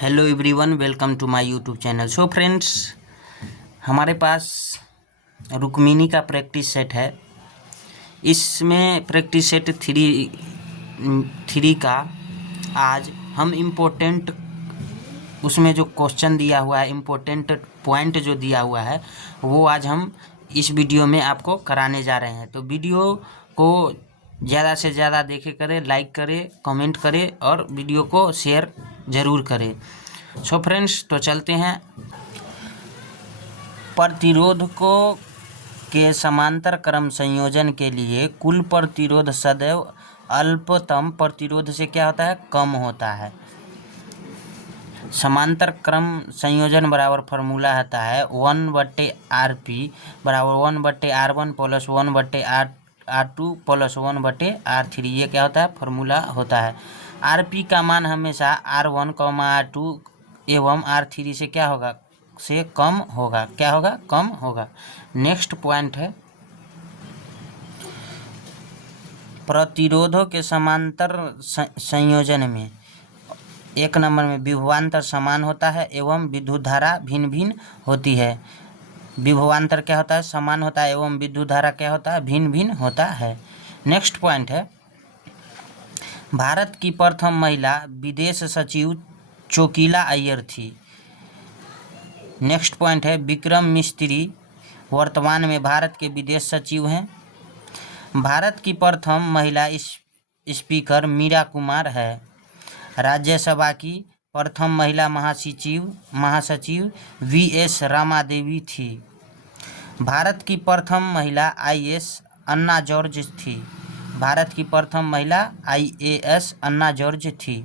Hello everyone, welcome to my YouTube channel. So friends, हमारे पास रुक्मिनी का प्रैक्टिस सेट है। इसमें प्रैक्टिस सेट थ्री का आज हम इम्पोर्टेंट, उसमें जो क्वेश्चन दिया हुआ है, इम्पोर्टेंट पॉइंट जो दिया हुआ है, वो आज हम इस वीडियो में आपको कराने जा रहे हैं। तो वीडियो को ज़्यादा से ज़्यादा देखे करें, लाइक करें, कमेंट करें और वीडियो को शेयर ज़रूर करें। सो फ्रेंड्स, तो चलते हैं। प्रतिरोध को के समांतर क्रम संयोजन के लिए कुल प्रतिरोध सदैव अल्पतम प्रतिरोध से क्या होता है? कम होता है। समांतर क्रम संयोजन बराबर फार्मूला होता है 1/RP बराबर 1/R1 plus 1/R2 plus 1/R3। ये क्या होता है? फार्मूला होता है। RP का मान हमेशा R1, R2 एवं R3 से क्या होगा? से कम होगा। क्या होगा? कम होगा। नेक्स्ट पॉइंट है, प्रतिरोधों के समांतर संयोजन में एक नंबर में विभवांतर समान होता है एवं विद्युत धारा भिन्न भिन्न होती है। विभवांतर क्या होता है? समान होता है एवं विद्युत धारा क्या होता है? भिन्न भिन्न होता है। नेक्स्ट पॉइंट है, भारत की प्रथम महिला विदेश सचिव चोकीला अय्यर थी। नेक्स्ट पॉइंट है, विक्रम मिस्त्री वर्तमान में भारत के विदेश सचिव हैं। भारत की प्रथम महिला स्पीकर मीरा कुमार है। राज्यसभा की प्रथम महिला महासचिव VS रामादेवी थी। भारत की प्रथम महिला IAS अन्ना जॉर्ज थी। भारत की प्रथम महिला IAS अन्ना जॉर्ज थी।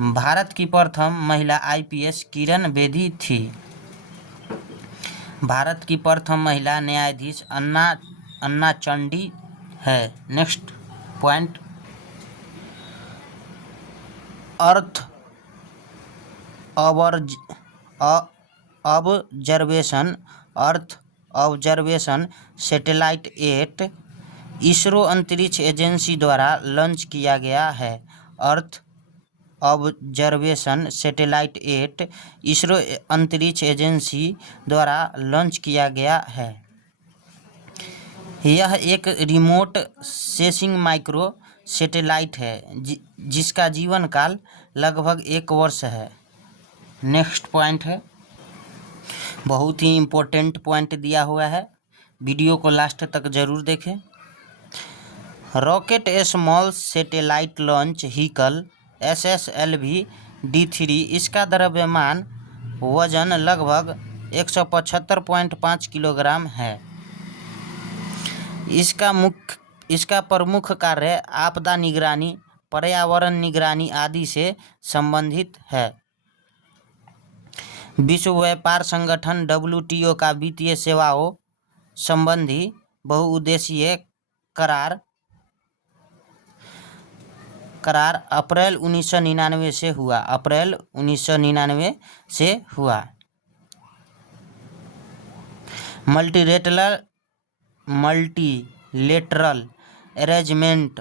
भारत की प्रथम महिला IPS किरण बेदी थी। भारत की प्रथम महिला न्यायाधीश अन्ना चंडी है। Next point, earth observation satellite 8 ISRO अंतरिक्ष एजेंसी द्वारा लॉन्च किया गया है। अर्थ ऑब्जर्वेशन सैटेलाइट 8 इसरो अंतरिक्ष एजेंसी द्वारा लॉन्च किया गया है। यह एक रिमोट सेंसिंग माइक्रो सैटेलाइट है जिसका जीवन काल लगभग 1 वर्ष है। नेक्स्ट पॉइंट है, बहुत ही इम्पोर्टेंट पॉइंट दिया हुआ है, वीडियो को लास्ट तक जरूर देखें। Rocket small satellite launch vehicle SSLV D3, इसका द्रव्यमान वजन लगभग 175.5 किलोग्राम है। इसका प्रमुख कार्य आपदा निगरानी, पर्यावरण निगरानी आदि से संबंधित है। विश्व व्यापार संगठन WTO का वित्तीय सेवाओं संबंधी बहुउद्देशीय करार अप्रैल 1999 से हुआ। अप्रैल 1999 से हुआ। Multilateral arrangement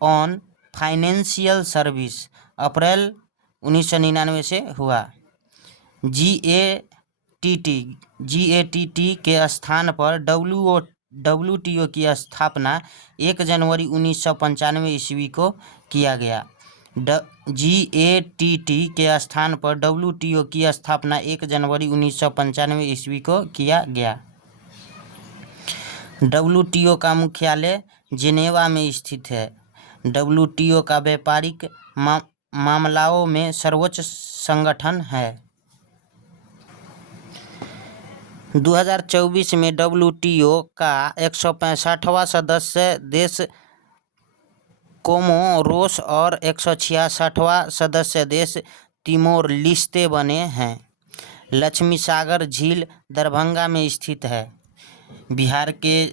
on financial service April 1999 से हुआ। GATT के स्थान पर WTO की स्थापना 1 जनवरी 1995 ईस्वी को किया गया। GATT के स्थान पर WTO की स्थापना 1 जनवरी 1995 ईस्वी को किया गया। WTO का मुख्यालय जिनेवा में स्थित है। WTO का व्यापारिक मामलों में सर्वोच्च संगठन है। 2024 में WTO का 165वां सदस्य देश कोमोरोस और 166वां सदस्य देश तिमोर लिस्ते बने हैं। लक्ष्मी सागर झील दरभंगा में स्थित है। बिहार के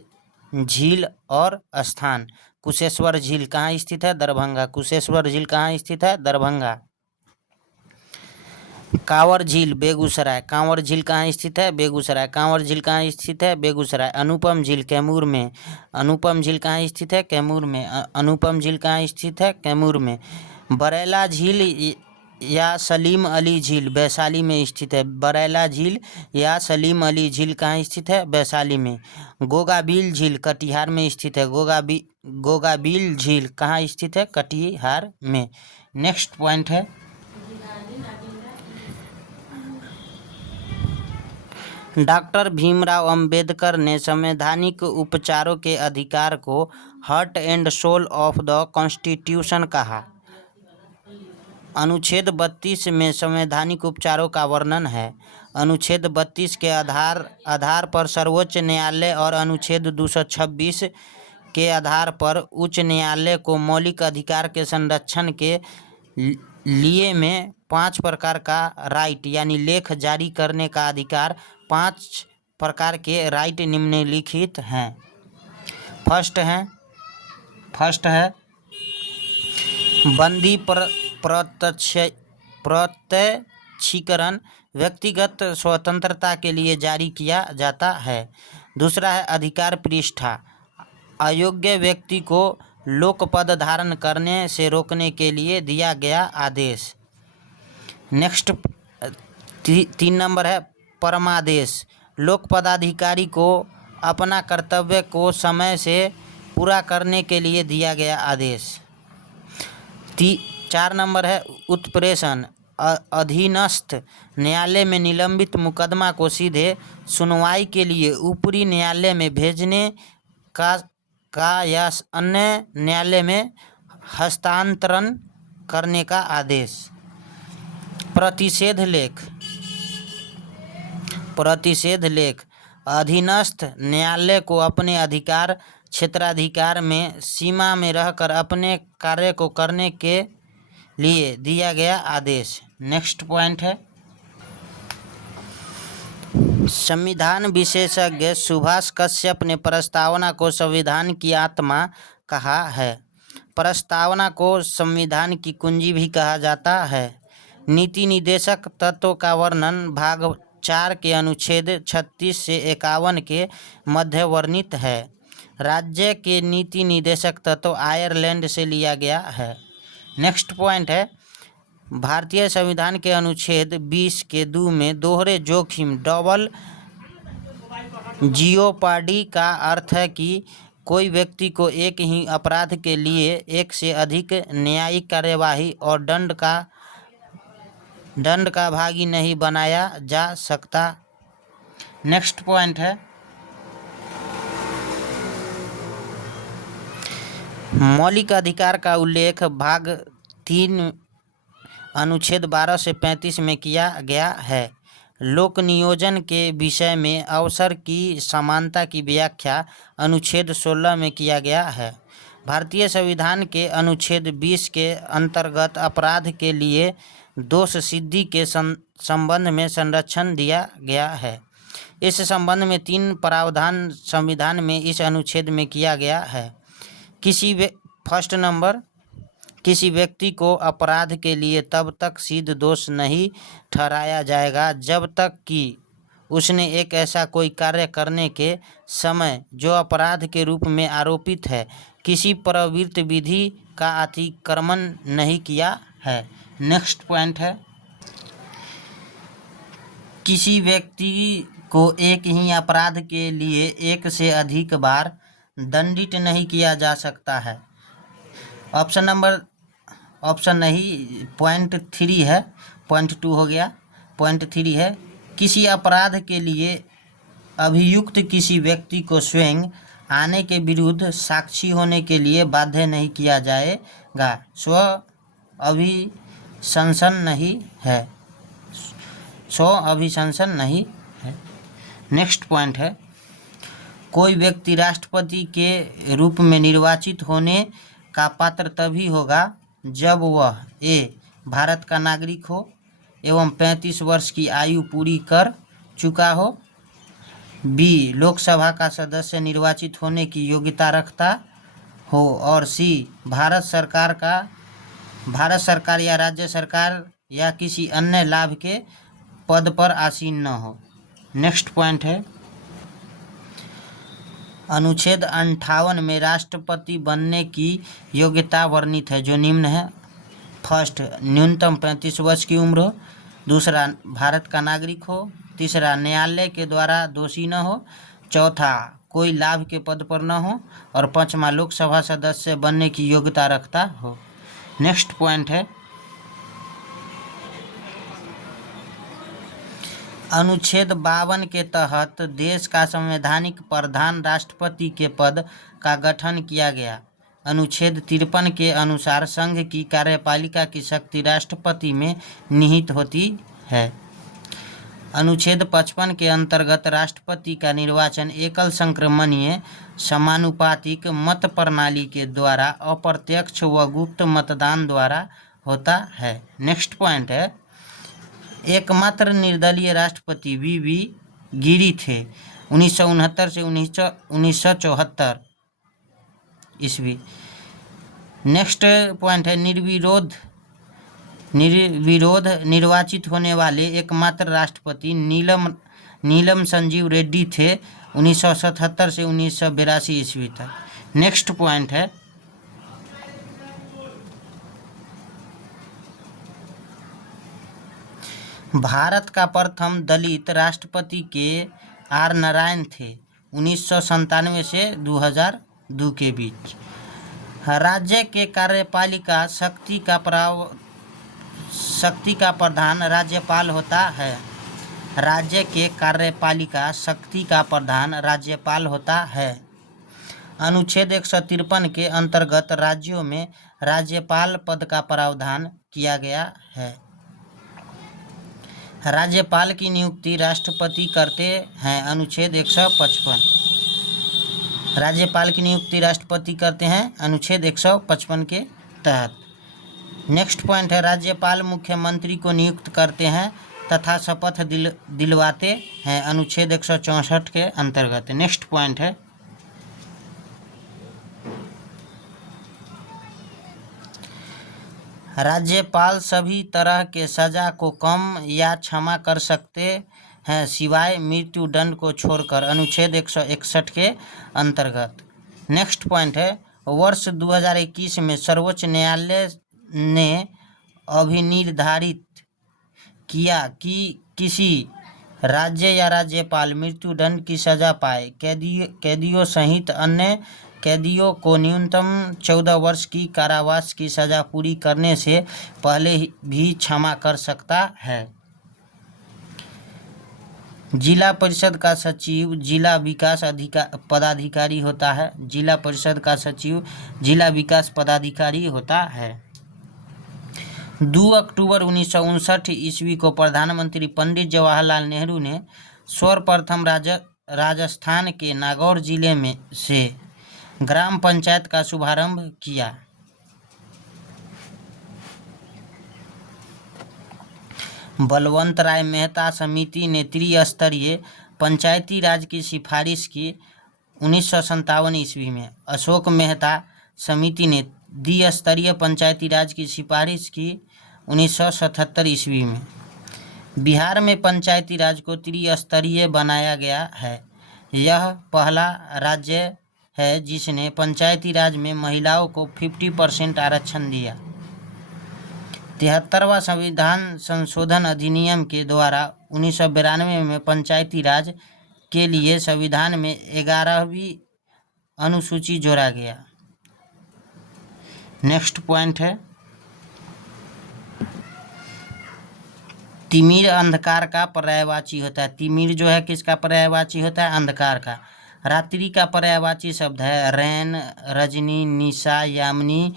झील और स्थान, कुशेश्वर झील कहाँ स्थित है? दरभंगा। कुशेश्वर झील कहाँ स्थित है? दरभंगा। कांवर झील बेगूसराय। कांवर झील कहाँ स्थित है? बेगूसराय। कांवर झील कहाँ स्थित है? बेगूसराय। अनुपम झील कैमूर में। अनुपम झील कहाँ स्थित है? कैमूर में। अनुपम झील कहाँ स्थित है? कैमूर में। बरेला झील या सलीम अली झील वैशाली में स्थित है। बरैला झील या सलीम अली झील कहाँ स्थित है? वैशाली में। गोगाबिल झील कटिहार में स्थित है। गोगाबिल झील कहाँ स्थित है? कटिहार में। नेक्स्ट पॉइंट है, डॉक्टर भीमराव अंबेडकर ने संवैधानिक उपचारों के अधिकार को heart and soul of the constitution कहा। अनुच्छेद 32 में संवैधानिक उपचारों का वर्णन है। अनुच्छेद 32 के आधार पर सर्वोच्च न्यायालय और अनुच्छेद 226 के आधार पर उच्च न्यायालय को मौलिक अधिकार के संरक्षण के लिए में 5 प्रकार का राइट यानी लेख जारी करने का अधिकार। 5 प्रकार के राइट निम्नलिखित हैं। फर्स्ट है बंदी प्रत्यक्षीकरण व्यक्तिगत स्वतंत्रता के लिए जारी किया जाता है। दूसरा है अधिकार प्रतिष्ठा, अयोग्य व्यक्ति को लोक पद धारण करने से रोकने के लिए दिया गया आदेश। नेक्स्ट 3 नंबर है परमादेश, लोक पदाधिकारी को अपना कर्तव्य को समय से पूरा करने के लिए दिया गया आदेश। 4 नंबर है उत्प्रेषण, अधीनस्थ न्यायालय में निलंबित मुकदमा को सीधे सुनवाई के लिए ऊपरी न्यायालय में भेजने का या अन्य न्यायालय में हस्तांतरण करने का आदेश। प्रतिषेध लेख, अधीनस्थ न्यायालय को अपने अधिकार क्षेत्राधिकार में सीमा में रहकर अपने कार्य को करने के लिए दिया गया आदेश। नेक्स्ट पॉइंट है, संविधान विशेषज्ञ सुभाष कश्यप ने प्रस्तावना को संविधान की आत्मा कहा है। प्रस्तावना को संविधान की कुंजी भी कहा जाता है। नीति निर्देशक तत्वों का वर्णन भाग 4 के अनुच्छेद 36 से 51 के मध्य वर्णित है। राज्य के नीति निर्देशक तत्व आयरलैंड से लिया गया है। नेक्स्ट पॉइंट है, भारतीय संविधान के अनुच्छेद 20 के 2 में दोहरे जोखिम डबल जियोपार्डी का अर्थ है कि कोई व्यक्ति को एक ही अपराध के लिए एक से अधिक न्यायिक कार्यवाही और दंड का भागी नहीं बनाया जा सकता। नेक्स्ट पॉइंट है, मौलिक अधिकार का उल्लेख भाग 3 अनुच्छेद 12 से 35 में किया गया है। लोक नियोजन के विषय में अवसर की समानता की व्याख्या अनुच्छेद 16 में किया गया है। भारतीय संविधान के अनुच्छेद 20 के अंतर्गत अपराध के लिए दोष सिद्धि के संबंध में संरक्षण दिया गया है। इस संबंध में 3 प्रावधान संविधान में इस अनुच्छेद में किया गया है। फर्स्ट नंबर, किसी व्यक्ति को अपराध के लिए तब तक सिद्ध दोष नहीं ठहराया जाएगा जब तक कि उसने एक ऐसा कोई कार्य करने के समय जो अपराध के रूप में आरोपित है किसी प्रवृत्त विधि का अतिक्रमण नहीं किया है। नेक्स्ट पॉइंट है, किसी व्यक्ति को एक ही अपराध के लिए एक से अधिक बार दंडित नहीं किया जा सकता है। ऑप्शन नहीं, पॉइंट 3 है, पॉइंट 2 हो गया। पॉइंट 3 है, किसी अपराध के लिए अभियुक्त किसी व्यक्ति को स्वयं आने के विरुद्ध साक्षी होने के लिए बाध्य नहीं किया जाएगा। स्व अभिशंसन नहीं है। नेक्स्ट पॉइंट है, कोई व्यक्ति राष्ट्रपति के रूप में निर्वाचित होने का पात्र तभी होगा जब वह ए भारत का नागरिक हो एवं 35 वर्ष की आयु पूरी कर चुका हो, बी लोकसभा का सदस्य निर्वाचित होने की योग्यता रखता हो, और सी भारत सरकार या राज्य सरकार या किसी अन्य लाभ के पद पर आसीन न हो। नेक्स्ट पॉइंट है, अनुच्छेद 58 में राष्ट्रपति बनने की योग्यता वर्णित है जो निम्न है। फर्स्ट, न्यूनतम 35 वर्ष की उम्र हो। दूसरा, भारत का नागरिक हो। तीसरा, न्यायालय के द्वारा दोषी न हो। चौथा, कोई लाभ के पद पर न हो। और पांचवा, लोकसभा सदस्य बनने की योग्यता रखता हो। नेक्स्ट पॉइंट है, अनुच्छेद 52 के तहत देश का संवैधानिक प्रधान राष्ट्रपति के पद का गठन किया गया। अनुच्छेद 53 के अनुसार संघ की कार्यपालिका की शक्ति राष्ट्रपति में निहित होती है। अनुच्छेद 55 के अंतर्गत राष्ट्रपति का निर्वाचन एकल संक्रमणीय समानुपातिक मत प्रणाली के द्वारा अप्रत्यक्ष व गुप्त मतदान द्वारा होता है। नेक्स्ट पॉइंट है, एकमात्र निर्दलीय राष्ट्रपति वी गिरी थे 1969 से 1974 ईस्वी। नेक्स्ट पॉइंट है, निर्विरोध निर्वाचित होने वाले एकमात्र राष्ट्रपति नीलम संजीव रेड्डी थे 1977 से 1982 ईस्वी तक। नेक्स्ट पॉइंट है, भारत का प्रथम दलित राष्ट्रपति के आर नारायण थे 1997 से 2002 के बीच। राज्य के कार्यपालिका शक्ति का प्रधान राज्यपाल होता है। राज्य के कार्यपालिका शक्ति का प्रधान राज्यपाल होता है। अनुच्छेद 153 के अंतर्गत राज्यों में राज्यपाल पद का प्रावधान किया गया है। राज्यपाल की नियुक्ति राष्ट्रपति करते हैं। अनुच्छेद 155, राज्यपाल की नियुक्ति राष्ट्रपति करते हैं अनुच्छेद 155 के तहत। नेक्स्ट पॉइंट है, राज्यपाल मुख्यमंत्री को नियुक्त करते हैं तथा शपथ दिलवाते हैं अनुच्छेद 164 के अंतर्गत। नेक्स्ट पॉइंट है, राज्यपाल सभी तरह के सजा को कम या क्षमा कर सकते हैं सिवाय मृत्यु दंड को छोड़कर अनुच्छेद 161 के अंतर्गत। नेक्स्ट पॉइंट है, वर्ष 2021 में सर्वोच्च न्यायालय ने अभिनिर्धारित किया कि किसी राज्य या राज्यपाल मृत्युदंड की सजा पाए कैदियों सहित अन्य कैदियों को न्यूनतम 14 वर्ष की कारावास की सजा पूरी करने से पहले भी क्षमा कर सकता है। जिला परिषद का सचिव जिला विकास पदाधिकारी होता है। जिला परिषद का सचिव जिला विकास पदाधिकारी होता है। 2 अक्टूबर 1959 ईस्वी को प्रधानमंत्री पंडित जवाहरलाल नेहरू ने सर्वप्रथम राजस्थान के नागौर जिले में से ग्राम पंचायत का शुभारंभ किया। बलवंत राय मेहता समिति ने त्रिस्तरीय पंचायती राज की सिफारिश की 1957 ईस्वी में। अशोक मेहता समिति ने द्विस्तरीय पंचायती राज की सिफारिश की 1977 ईस्वी में। बिहार में पंचायती राज को त्रिस्तरीय बनाया गया है। यह पहला राज्य है जिसने पंचायती राज में महिलाओं को 50% आरक्षण दिया। 73वां संविधान संशोधन अधिनियम के द्वारा 1992 में पंचायती राज के लिए संविधान में 11वीं अनुसूची जोड़ा गया। नेक्स्ट पॉइंट है, तिमिर अंधकार का पर्यायवाची होता है। तिमिर जो है किसका पर्यायवाची होता है? अंधकार का। रात्रि का पर्यायवाची शब्द है रैन, रजनी, निशा, यामिनी,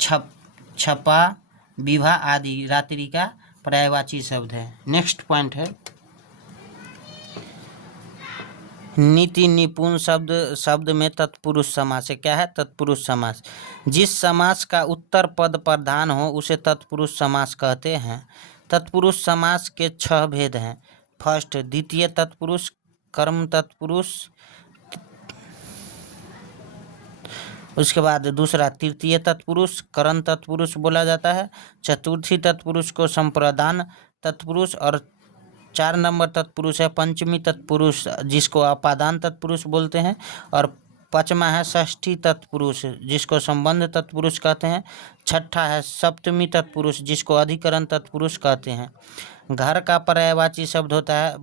छपा, विभा आदि रात्रि का पर्यायवाची शब्द है। नेक्स्ट पॉइंट है, नीति निपुण शब्द में तत्पुरुष समास है। क्या है? तत्पुरुष समास। जिस समास का उत्तर पद प्रधान हो उसे तत्पुरुष समास कहते हैं। तत्पुरुष समास के 6 भेद हैं। फर्स्ट, द्वितीय तत्पुरुष, कर्म तत्पुरुष। उसके बाद दूसरा तृतीय तत्पुरुष, करण तत्पुरुष बोला जाता है। चतुर्थी तत्पुरुष को संप्रदान तत्पुरुष, और 4 नंबर तत्पुरुष है पंचमी तत्पुरुष जिसको अपादान तत्पुरुष बोलते हैं। और पाँचवा है षष्ठी तत्पुरुष जिसको संबंध तत्पुरुष कहते हैं। छठा है सप्तमी तत्पुरुष जिसको अधिकरण तत्पुरुष कहते हैं। घर का पर्यायवाची शब्द होता है,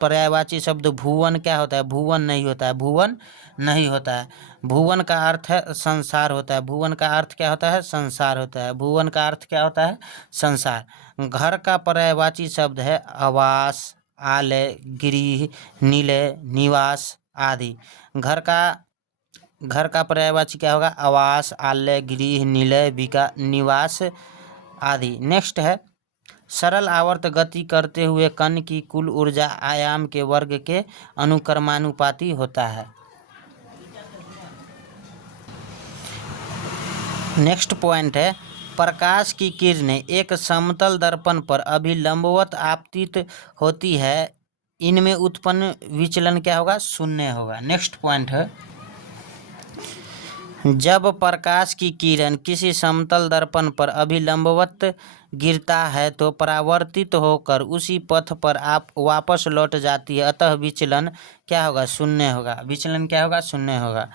पर्यायवाची शब्द भुवन क्या होता है? भुवन नहीं होता है, भुवन नहीं होता है। भुवन का अर्थ है संसार होता है। भुवन का अर्थ क्या होता है? संसार होता है। भुवन का अर्थ क्या होता है? संसार। घर का पर्यायवाची शब्द है आवास, आलय, गृह, निलय, निवास आदि। घर का पर्यायवाची क्या होगा? आवास, आलय, गृह, निलय, निवास आदि। नेक्स्ट है सरल आवर्त गति करते हुए कण की कुल ऊर्जा आयाम के वर्ग के अनुक्रमानुपाती होता है। नेक्स्ट पॉइंट है प्रकाश की किरणें एक समतल दर्पण पर अभिलंबवत आपतित होती है, इनमें उत्पन्न विचलन क्या होगा? शून्य होगा। नेक्स्ट पॉइंट है जब प्रकाश की किरण किसी समतल दर्पण पर अभिलंबवत गिरता है तो परावर्तित होकर उसी पथ पर आप वापस लौट जाती है, अतः विचलन क्या होगा? शून्य होगा। विचलन क्या होगा? शून्य होगा।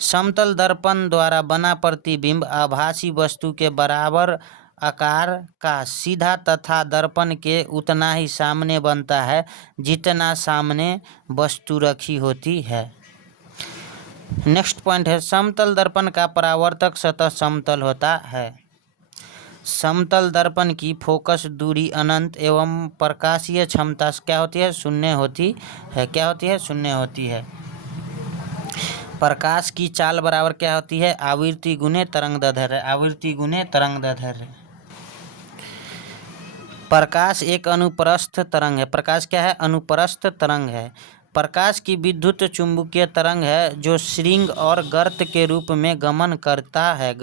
समतल दर्पण द्वारा बना प्रतिबिंब आभासी वस्तु के बराबर आकार का सीधा तथा दर्पण के उतना ही सामने बनता है जितना सामने वस्तु रखी होती है। नेक्स्ट पॉइंट है समतल दर्पण का परावर्तक सतह समतल होता है। समतल दर्पण की फोकस दूरी अनंत एवं प्रकाशीय क्षमता क्या होती है? शून्य होती है। क्या होती है? शून्य होती है। प्रकाश की चाल बराबर क्या होती है? आवृत्ति गुने तरंगदैर्ध्य। आवृत्ति गुने तरंगदैर्ध्य। प्रकाश एक अनुप्रस्थ तरंग है। प्रकाश क्या है? अनुप्रस्थ तरंग है। प्रकाश की विद्युत चुंबकीय तरंग है जो श्रृंग और गर्त के रूप में गमन करता है।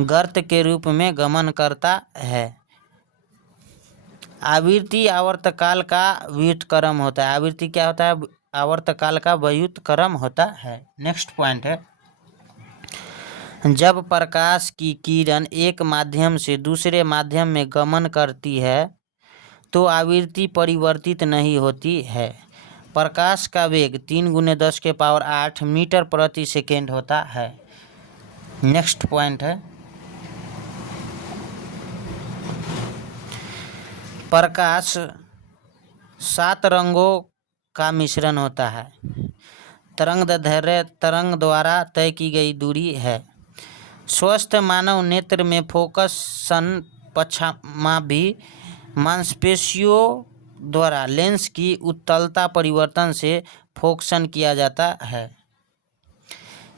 गर्त के रूप में गमन करता है। आवृत्ति आवर्तकाल का व्युत्क्रम होता है। आवृत्ति क्या होता है? आवर्तकाल का व्युत्क्रम होता है। नेक्स्ट पॉइंट है जब प्रकाश की किरण एक माध्यम से दूसरे माध्यम में गमन करती है तो आवृत्ति परिवर्तित नहीं होती है। प्रकाश का वेग 3×10⁸ मीटर प्रति सेकेंड होता है। नेक्स्ट पॉइंट है प्रकाश 7 रंगों का मिश्रण होता है। तरंगदैर्ध्य तरंग द्वारा तय की गई दूरी है। स्वस्थ मानव नेत्र में फोकसन पक्षामापी मांसपेशियों द्वारा लेंस की उत्तलता परिवर्तन से फोकसन किया जाता है।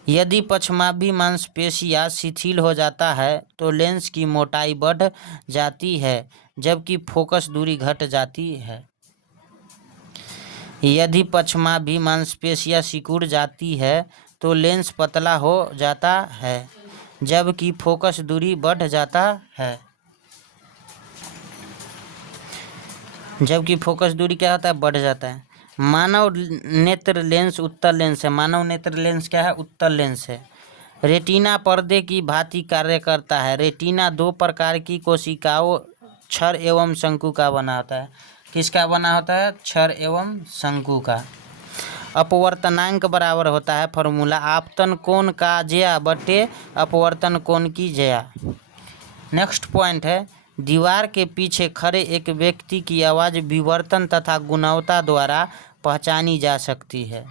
यदि पक्षमापी मांसपेशियां शिथिल हो जाता है तो लेंस की मोटाई बढ़ जाती है जबकि फोकस दूरी घट जाती है। यदि पक्षमापी मांसपेशियां सिकुड़ जाती है तो लेंस पतला हो जाता है जबकि फोकस दूरी बढ़ जाता है। जबकि फोकस दूरी क्या होता है? बढ़ जाता है। मानव नेत्र लेंस उत्तल लेंस है। मानव नेत्र लेंस क्या है? उत्तल लेंस है। रेटिना पर्दे की भांति कार्य करता है। रेटिना 2 प्रकार की कोशिकाओं क्षर एवं शंकु का बना होता है। किसका बना होता है? क्षर एवं शंकु का। अपवर्तनांक बराबर होता है फॉर्मूला आपतन कोण का ज्या बटे अपवर्तन कोण की ज्या। नेक्स्ट पॉइंट है दीवार के पीछे खड़े एक व्यक्ति की आवाज़ विवर्तन तथा गुणवत्ता द्वारा पहचानी जा सकती है।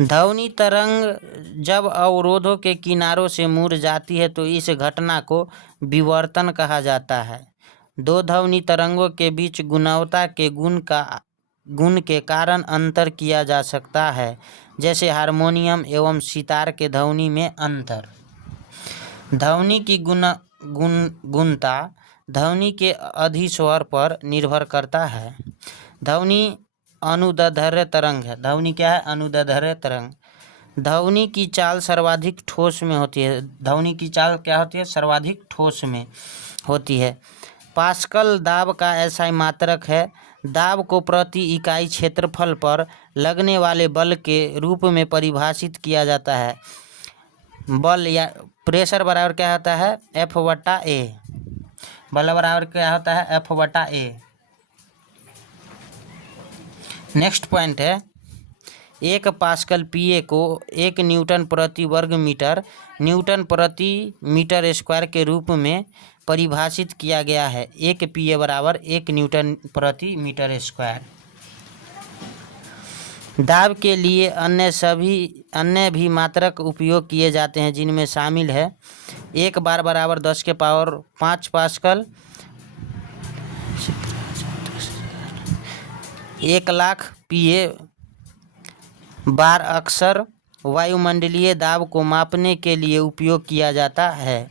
ध्वनि तरंग जब अवरोधों के किनारों से मुड़ जाती है तो इस घटना को विवर्तन कहा जाता है। 2 ध्वनि तरंगों के बीच गुणवत्ता के गुण के कारण अंतर किया जा सकता है, जैसे हारमोनियम एवं सितार के ध्वनि में अंतर। ध्वनि की गुणता ध्वनि के अधिस्वर पर निर्भर करता है। ध्वनि अनुदैर्ध्य तरंग है। ध्वनि क्या है? अनुदैर्ध्य तरंग। ध्वनि की चाल सर्वाधिक ठोस में होती है। ध्वनि की चाल क्या होती है? सर्वाधिक ठोस में होती है। पास्कल दाब का ऐसा मात्रक है। दाब को प्रति इकाई क्षेत्रफल पर लगने वाले बल के रूप में परिभाषित किया जाता है। बल या प्रेशर बराबर क्या होता है? F/A। बल बराबर क्या होता है? F/A। नेक्स्ट पॉइंट है 1 पास्कल पीए को 1 न्यूटन प्रति वर्ग मीटर न्यूटन प्रति मीटर स्क्वायर के रूप में परिभाषित किया गया है। 1 पीए बराबर 1 न्यूटन प्रति मीटर स्क्वायर। दाब के लिए अन्य भी मात्रक उपयोग किए जाते हैं, जिनमें शामिल है 1 बार बराबर 10 के पावर 5 पास्कल, 1,00,000 पीए बार अक्सर वायुमंडलीय दाब को मापने के लिए उपयोग किया जाता है।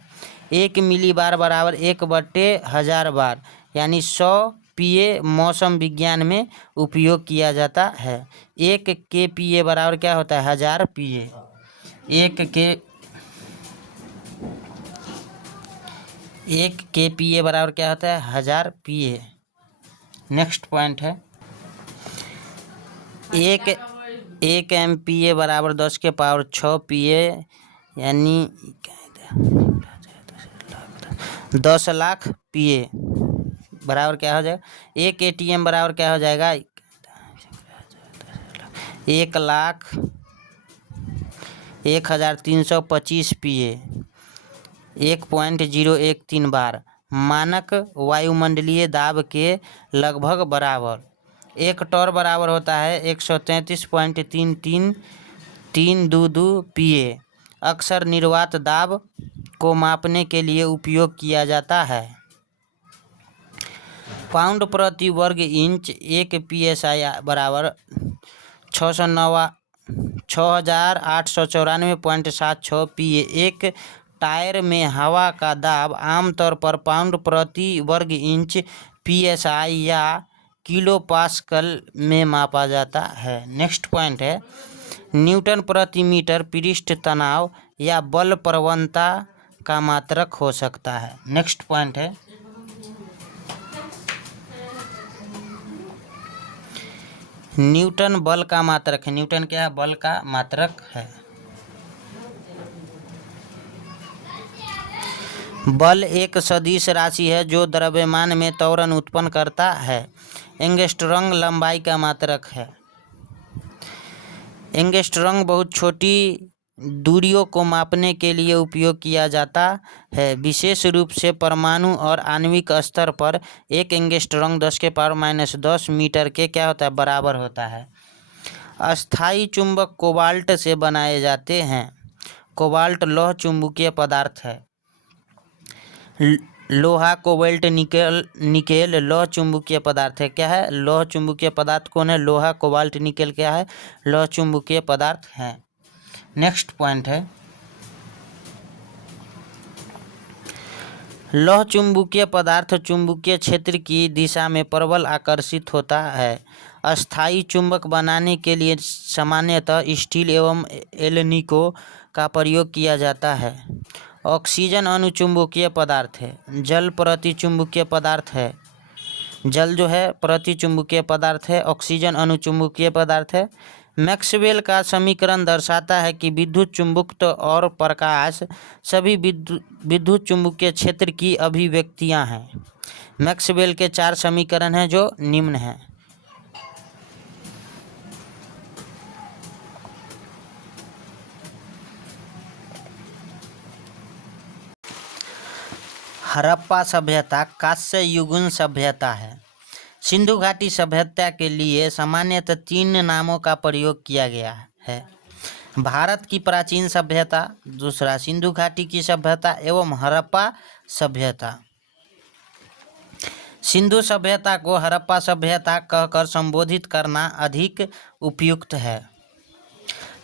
1 मिली बार बराबर 1/1000 बार यानी 100 पीए मौसम विज्ञान में उपयोग किया जाता है। 1 के पीए बराबर क्या होता है 1000 पीए। 1 के पीए बराबर क्या होता है 1000 पीए। नेक्स्ट पॉइंट है 1 एमपीए बराबर 10 के पावर 6 पीए यानी 10,00,000 पीए बराबर क्या हो जाएगा 1 एटीएम बराबर क्या हो जाएगा 1,01,325 पीए 1.013 बार मानक वायुमंडलीय दाब के लगभग बराबर। 1 टॉर बराबर होता है 133.33322 पीए। अक्सर निर्वात दाब को मापने के लिए उपयोग किया जाता है। पाउंड प्रति वर्ग इंच 1 psi बराबर 6,894.76 पीए। एक टायर में हवा का दाब आमतौर पर पाउंड प्रति वर्ग इंच psi या किलो पास्कल में मापा जाता है। नेक्स्ट पॉइंट है न्यूटन प्रति मीटर पृष्ठ तनाव या बल प्रवणता का मात्रक हो सकता है। नेक्स्ट पॉइंट है न्यूटन बल का मात्रक है। न्यूटन क्या है बल का मात्रक है। बल एक सदिश राशि है जो द्रव्यमान में त्वरण उत्पन्न करता है। एंगस्ट्रॉम लंबाई का मात्रक है। एंगस्ट्रॉम बहुत छोटी दूरियों को मापने के लिए उपयोग किया जाता है। विशेष रूप से परमाणु और आणविक स्तर पर 1 एंगस्ट्रॉम 10 के पावर -10 मीटर के क्या होता है बराबर होता है। अस्थायी चुंबक कोबाल्ट से बनाए जाते हैं। कोबाल्ट लौह चुंबकीय पदार्थ है। लोहा कोबाल्ट निकेल लौह चुंबकीय पदार्थ है। क्या है लौह चुंबकीय पदार्थ कौन है लोहा कोबाल्ट निकेल क्या है लौह चुंबकीय पदार्थ है। नेक्स्ट पॉइंट है लौह चुंबकीय पदार्थ चुंबकीय क्षेत्र की दिशा में प्रबल आकर्षित होता है। अस्थायी चुंबक बनाने के लिए सामान्यतः स्टील एवं एल्युमिनियम का प्रयोग किया जाता है। ऑक्सीजन अनुचुंबकीय पदार्थ है। जल प्रतिचुंबकीय पदार्थ है। जल जो है प्रतिचुंबकीय पदार्थ है। ऑक्सीजन अनुचुंबकीय पदार्थ है। मैक्सवेल का समीकरण दर्शाता है कि विद्युत चुंबकत्व और प्रकाश सभी विद्युत चुंबकीय क्षेत्र की अभिव्यक्तियां हैं। मैक्सवेल के 4 समीकरण हैं जो निम्न हैं। हड़प्पा सभ्यता कांस्य युगीन सभ्यता है। सिंधु घाटी सभ्यता के लिए सामान्यतः 3 नामों का प्रयोग किया गया है। भारत की प्राचीन सभ्यता, दूसरा सिंधु घाटी की सभ्यता एवं हड़प्पा सभ्यता। सिंधु सभ्यता को हड़प्पा सभ्यता कहकर संबोधित करना अधिक उपयुक्त है।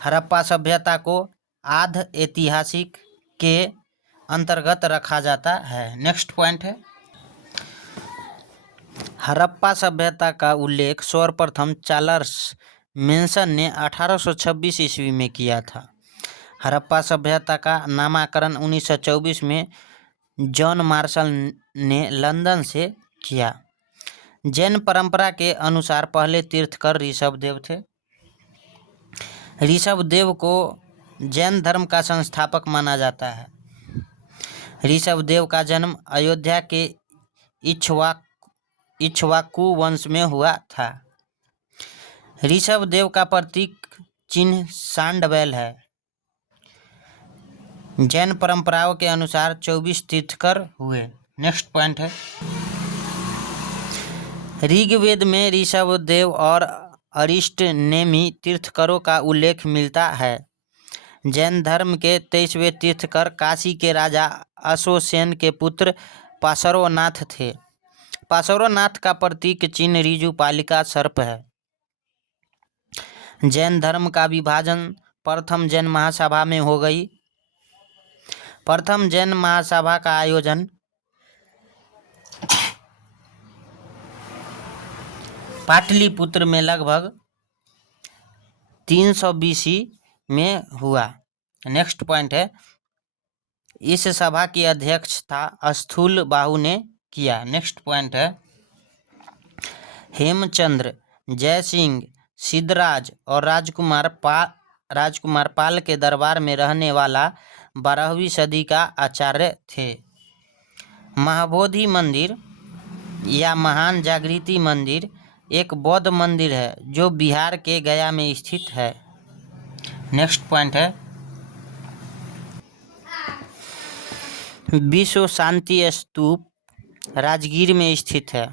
हड़प्पा सभ्यता को आध ऐतिहासिक के अंतर्गत रखा जाता है। नेक्स्ट पॉइंट है हड़प्पा सभ्यता का उल्लेख सर्वप्रथम चार्ल्स मैनसन ने 1826 ईस्वी में किया था। हड़प्पा सभ्यता का नामकरण 1924 में जॉन मार्शल ने लंदन से किया। जैन परंपरा के अनुसार पहले तीर्थकर ऋषभदेव थे। ऋषभदेव को जैन धर्म का संस्थापक माना जाता है। ऋषभदेव का जन्म अयोध्या के इक्ष्वाकु वंश में हुआ था। ऋषभ देव का प्रतीक चिन्ह सांड बैल है। जैन परंपराओं के अनुसार 24 तीर्थकर हुए। नेक्स्ट पॉइंट है, ऋग्वेद में ऋषभ देव और अरिष्ट नेमि तीर्थकरों का उल्लेख मिलता है। जैन धर्म के 23वें तीर्थकर काशी के राजा अशोकसेन के पुत्र पार्श्वनाथ थे। पार्श्वनाथ का प्रतीक चिन्ह ऋजुपालिका सर्प है। जैन धर्म का विभाजन प्रथम जैन महासभा में हो गई। प्रथम जैन महासभा का आयोजन पाटलिपुत्र में लगभग 300 BC में हुआ। नेक्स्ट पॉइंट है, इस सभा की अध्यक्षता स्थूल बाहु ने किया। नेक्स्ट पॉइंट है, हेमचंद्र, जयसिंह, सिद्धराज और राजकुमार पाल के दरबार में रहने वाला 12वीं सदी का आचार्य थे। महाबोधि मंदिर या महान जागृति मंदिर एक बौद्ध मंदिर है जो बिहार के गया में स्थित है। नेक्स्ट पॉइंट है, विश्व शांति स्तूप राजगीर में स्थित है।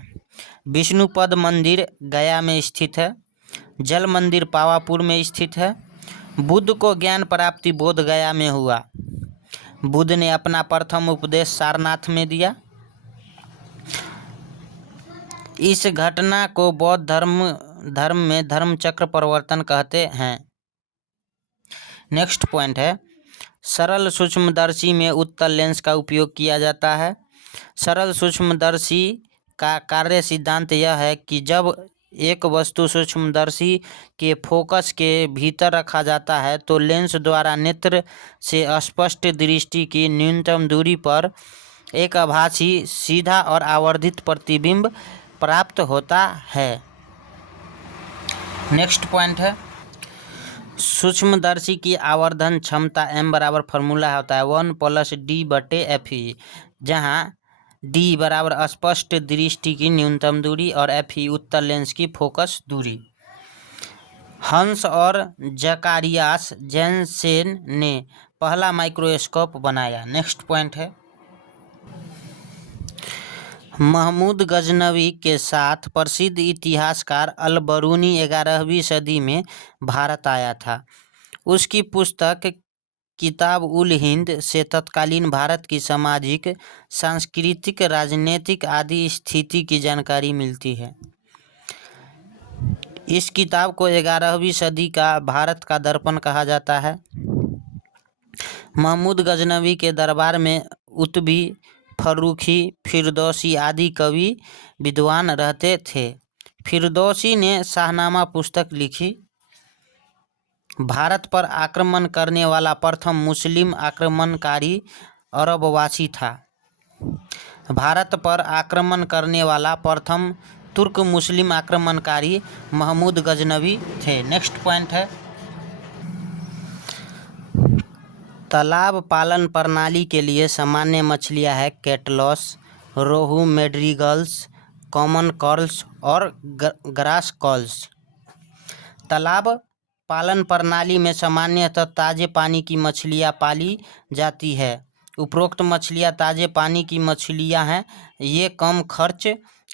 विष्णुपद मंदिर गया में स्थित है। जल मंदिर पावापुर में स्थित है। बुद्ध को ज्ञान प्राप्ति बोध गया में हुआ। बुद्ध ने अपना प्रथम उपदेश सारनाथ में दिया। इस घटना को बौद्ध धर्म में धर्म चक्र परिवर्तन कहते हैं। नेक्स्ट पॉइंट है, सरल सूक्ष्मदर्शी में उत्तल लेंस का उपयोग किया जाता है। सरल सूक्ष्मदर्शी का कार्य सिद्धांत यह है कि जब एक वस्तु सूक्ष्मदर्शी के फोकस के भीतर रखा जाता है तो लेंस द्वारा नेत्र से स्पष्ट दृष्टि की न्यूनतम दूरी पर एक आभासी सीधा और आवर्धित प्रतिबिंब प्राप्त होता है। नेक्स्ट पॉइंट है, सूक्ष्मदर्शी की आवर्धन क्षमता m बराबर फॉर्मूला होता है 1 + d/fe, जहां d बराबर स्पष्ट दृष्टि की न्यूनतम दूरी और fe उत्तल लेंस की फोकस दूरी। हंस और जकारियास जैनसेन ने पहला माइक्रोस्कोप बनाया। नेक्स्ट पॉइंट है, महमूद गजनवी के साथ प्रसिद्ध इतिहासकार अल-बरूनी 11वीं सदी में भारत आया था। उसकी पुस्तक किताब उल हिंद से तत्कालीन भारत की सामाजिक, सांस्कृतिक, राजनीतिक आदि स्थिति की जानकारी मिलती है। इस किताब को 11वीं सदी का भारत का दर्पण कहा जाता है। महमूद गजनवी के दरबार में उत्बी, फर्रुखी, फिरदौसी आदि कवि विद्वान रहते थे। फिरदौसी ने शाहनामा पुस्तक लिखी। भारत पर आक्रमण करने वाला प्रथम मुस्लिम आक्रमणकारी अरबवासी था। भारत पर आक्रमण करने वाला प्रथम तुर्क मुस्लिम आक्रमणकारी महमूद गजनवी थे। नेक्स्ट पॉइंट है, तालाब पालन प्रणाली के लिए सामान्य मछलियां हैं कैटलस, रोहू, मैड्रिगल्स, कॉमन कॉर्ल्स और ग्रास कॉर्ल्स। तालाब पालन प्रणाली में सामान्यतः ताजे पानी की मछलियां पाली जाती है। उपरोक्त मछलियां ताजे पानी की मछलियां हैं। ये कम खर्च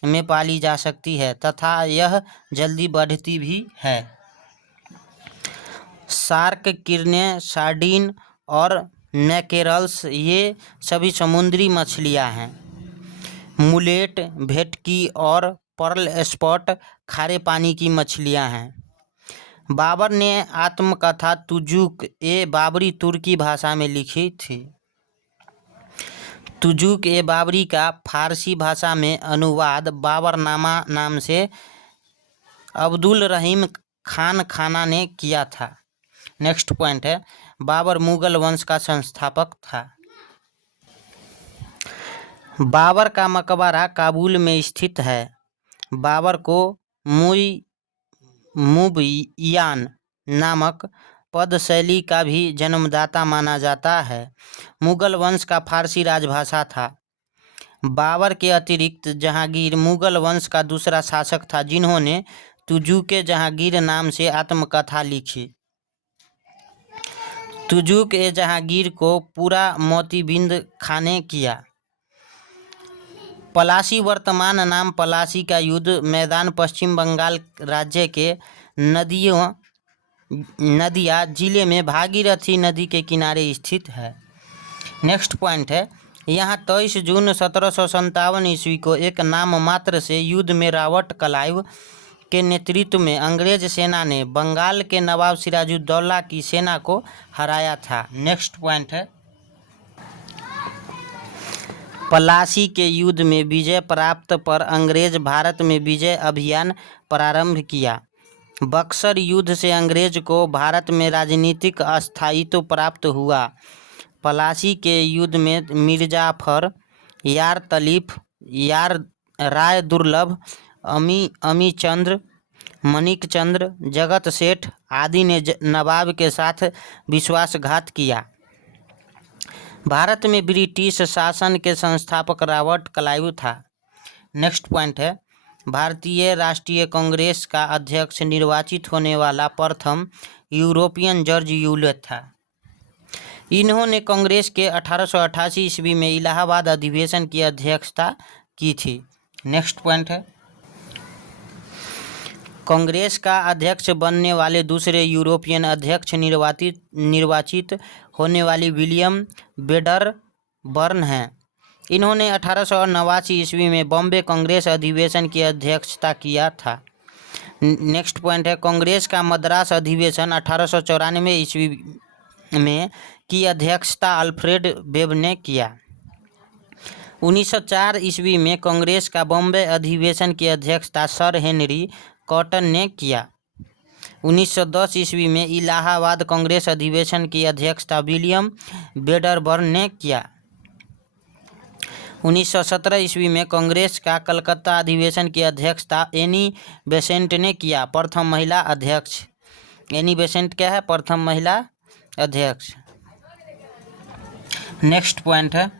में पाली जा सकती है तथा यह जल्दी बढ़ती भी है। शार्क, किरने, सार्डिन और मैकेरल्स ये सभी समुद्री मछलियां हैं। मुलेट, भेटकी और पर्ल स्पॉट खारे पानी की मछलियां हैं। बाबर ने आत्मकथा तुजुक-ए-बाबरी तुर्की भाषा में लिखी थी। तुजुक-ए-बाबरी का फारसी भाषा में अनुवाद बाबरनामा नाम से अब्दुल रहीम खान खाना ने किया था। नेक्स्ट पॉइंट है, बाबर मुगल वंश का संस्थापक था। बाबर का मकबरा काबुल में स्थित है। बाबर को मुबय्यान नामक पद शैली का भी जन्मदाता माना जाता है। मुगल वंश का फारसी राजभाषा था। बाबर के अतिरिक्त जहांगीर मुगल वंश का दूसरा शासक था जिन्होंने तुजू के जहांगीर नाम से आत्मकथा लिखी। तुजुक ए जहांगीर को पूरा मोतीबिंद खाने किया। पलासी वर्तमान नाम पलासी का युद्ध मैदान पश्चिम बंगाल राज्य के नदिया जिले में भागीरथी नदी के किनारे स्थित है। नेक्स्ट पॉइंट है, यहाँ 23 जून 1757 ईस्वी को एक नाम मात्र से युद्ध में रॉबर्ट क्लाइव के नेतृत्व में अंग्रेज सेना ने बंगाल के नवाब सिराजुद्दौला की सेना को हराया था। नेक्स्ट पॉइंट है, पलासी के युद्ध में विजय प्राप्त पर अंग्रेज भारत में विजय अभियान प्रारंभ किया। बक्सर युद्ध से अंग्रेज को भारत में राजनीतिक स्थायित्व प्राप्त हुआ। पलासी के युद्ध में मिर्जाफर, यार तलीफ, यार राय दुर्लभ, अमीचंद्र, मणिकचंद्र, जगत सेठ आदि ने नवाब के साथ विश्वासघात किया। भारत में ब्रिटिश शासन के संस्थापक रॉबर्ट क्लाइव था। नेक्स्ट पॉइंट है, भारतीय राष्ट्रीय कांग्रेस का अध्यक्ष निर्वाचित होने वाला प्रथम यूरोपियन जॉर्ज यूलेट था। इन्होंने कांग्रेस के 1888 ईस्वी में इलाहाबाद अधिवेशन की अध्यक्षता की थी। नेक्स्ट पॉइंट है, कांग्रेस का अध्यक्ष बनने वाले दूसरे यूरोपियन अध्यक्ष निर्वाचित होने वाली विलियम वेडरबर्न हैं। इन्होंने 1889 ईस्वी में बॉम्बे कांग्रेस अधिवेशन की अध्यक्षता किया था। नेक्स्ट पॉइंट है, कांग्रेस का मद्रास अधिवेशन 1894 ईस्वी में की अध्यक्षता अल्फ्रेड वेब ने किया। 1904 ईस्वी में कांग्रेस का बॉम्बे अधिवेशन की अध्यक्षता सर हेनरी कॉटन ने किया। 1910 ईस्वी में इलाहाबाद कांग्रेस अधिवेशन की अध्यक्षता विलियम वेडरबर्न ने किया। 1917 ईस्वी में कांग्रेस का कलकत्ता अधिवेशन की अध्यक्षता एनी बेसेंट ने किया। प्रथम महिला अध्यक्ष एनी बेसेंट क्या है? प्रथम महिला अध्यक्ष। नेक्स्ट पॉइंट है,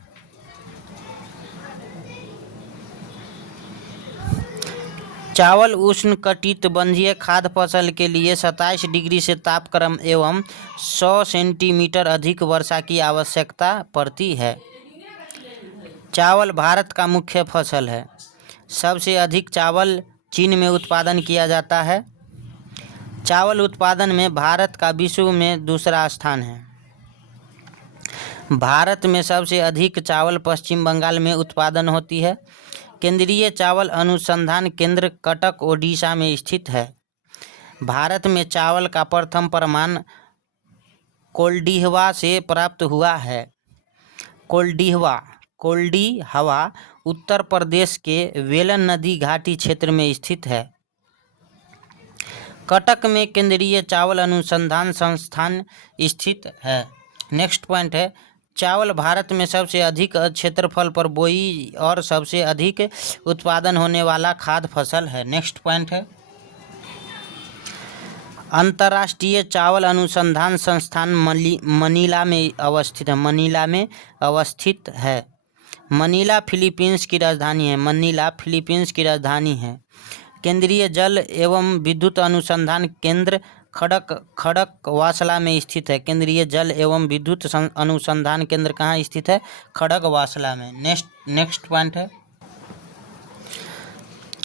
चावल उष्णकटिबंधीय खाद्य फसल के लिए 27 डिग्री से तापक्रम एवं 100 सेंटीमीटर अधिक वर्षा की आवश्यकता पड़ती है। चावल भारत का मुख्य फसल है। सबसे अधिक चावल चीन में उत्पादन किया जाता है। चावल उत्पादन में भारत का विश्व में दूसरा स्थान है। भारत में सबसे अधिक चावल पश्चिम बंगाल में उत्पादन होती है। केंद्रीय चावल अनुसंधान केंद्र कटक ओडिशा में स्थित है। भारत में चावल का प्रथम प्रमाण कोल्डिहवा से प्राप्त हुआ है। कोल्डिहवा उत्तर प्रदेश के वेलन नदी घाटी क्षेत्र में स्थित है। कटक में केंद्रीय चावल अनुसंधान संस्थान स्थित है। नेक्स्ट पॉइंट है, चावल भारत में सबसे अधिक क्षेत्रफल पर बोई और सबसे अधिक उत्पादन होने वाला खाद्य फसल है। नेक्स्ट पॉइंट है, अंतर्राष्ट्रीय चावल अनुसंधान संस्थान मनीला में अवस्थित है। मनीला फिलीपींस की राजधानी है। केंद्रीय जल एवं विद्युत अनुसंधान केंद्र खड़गवासला में स्थित है। केंद्रीय जल एवं विद्युत अनुसंधान केंद्र कहाँ स्थित है? खड़गवासला में। नेक्स्ट पॉइंट है,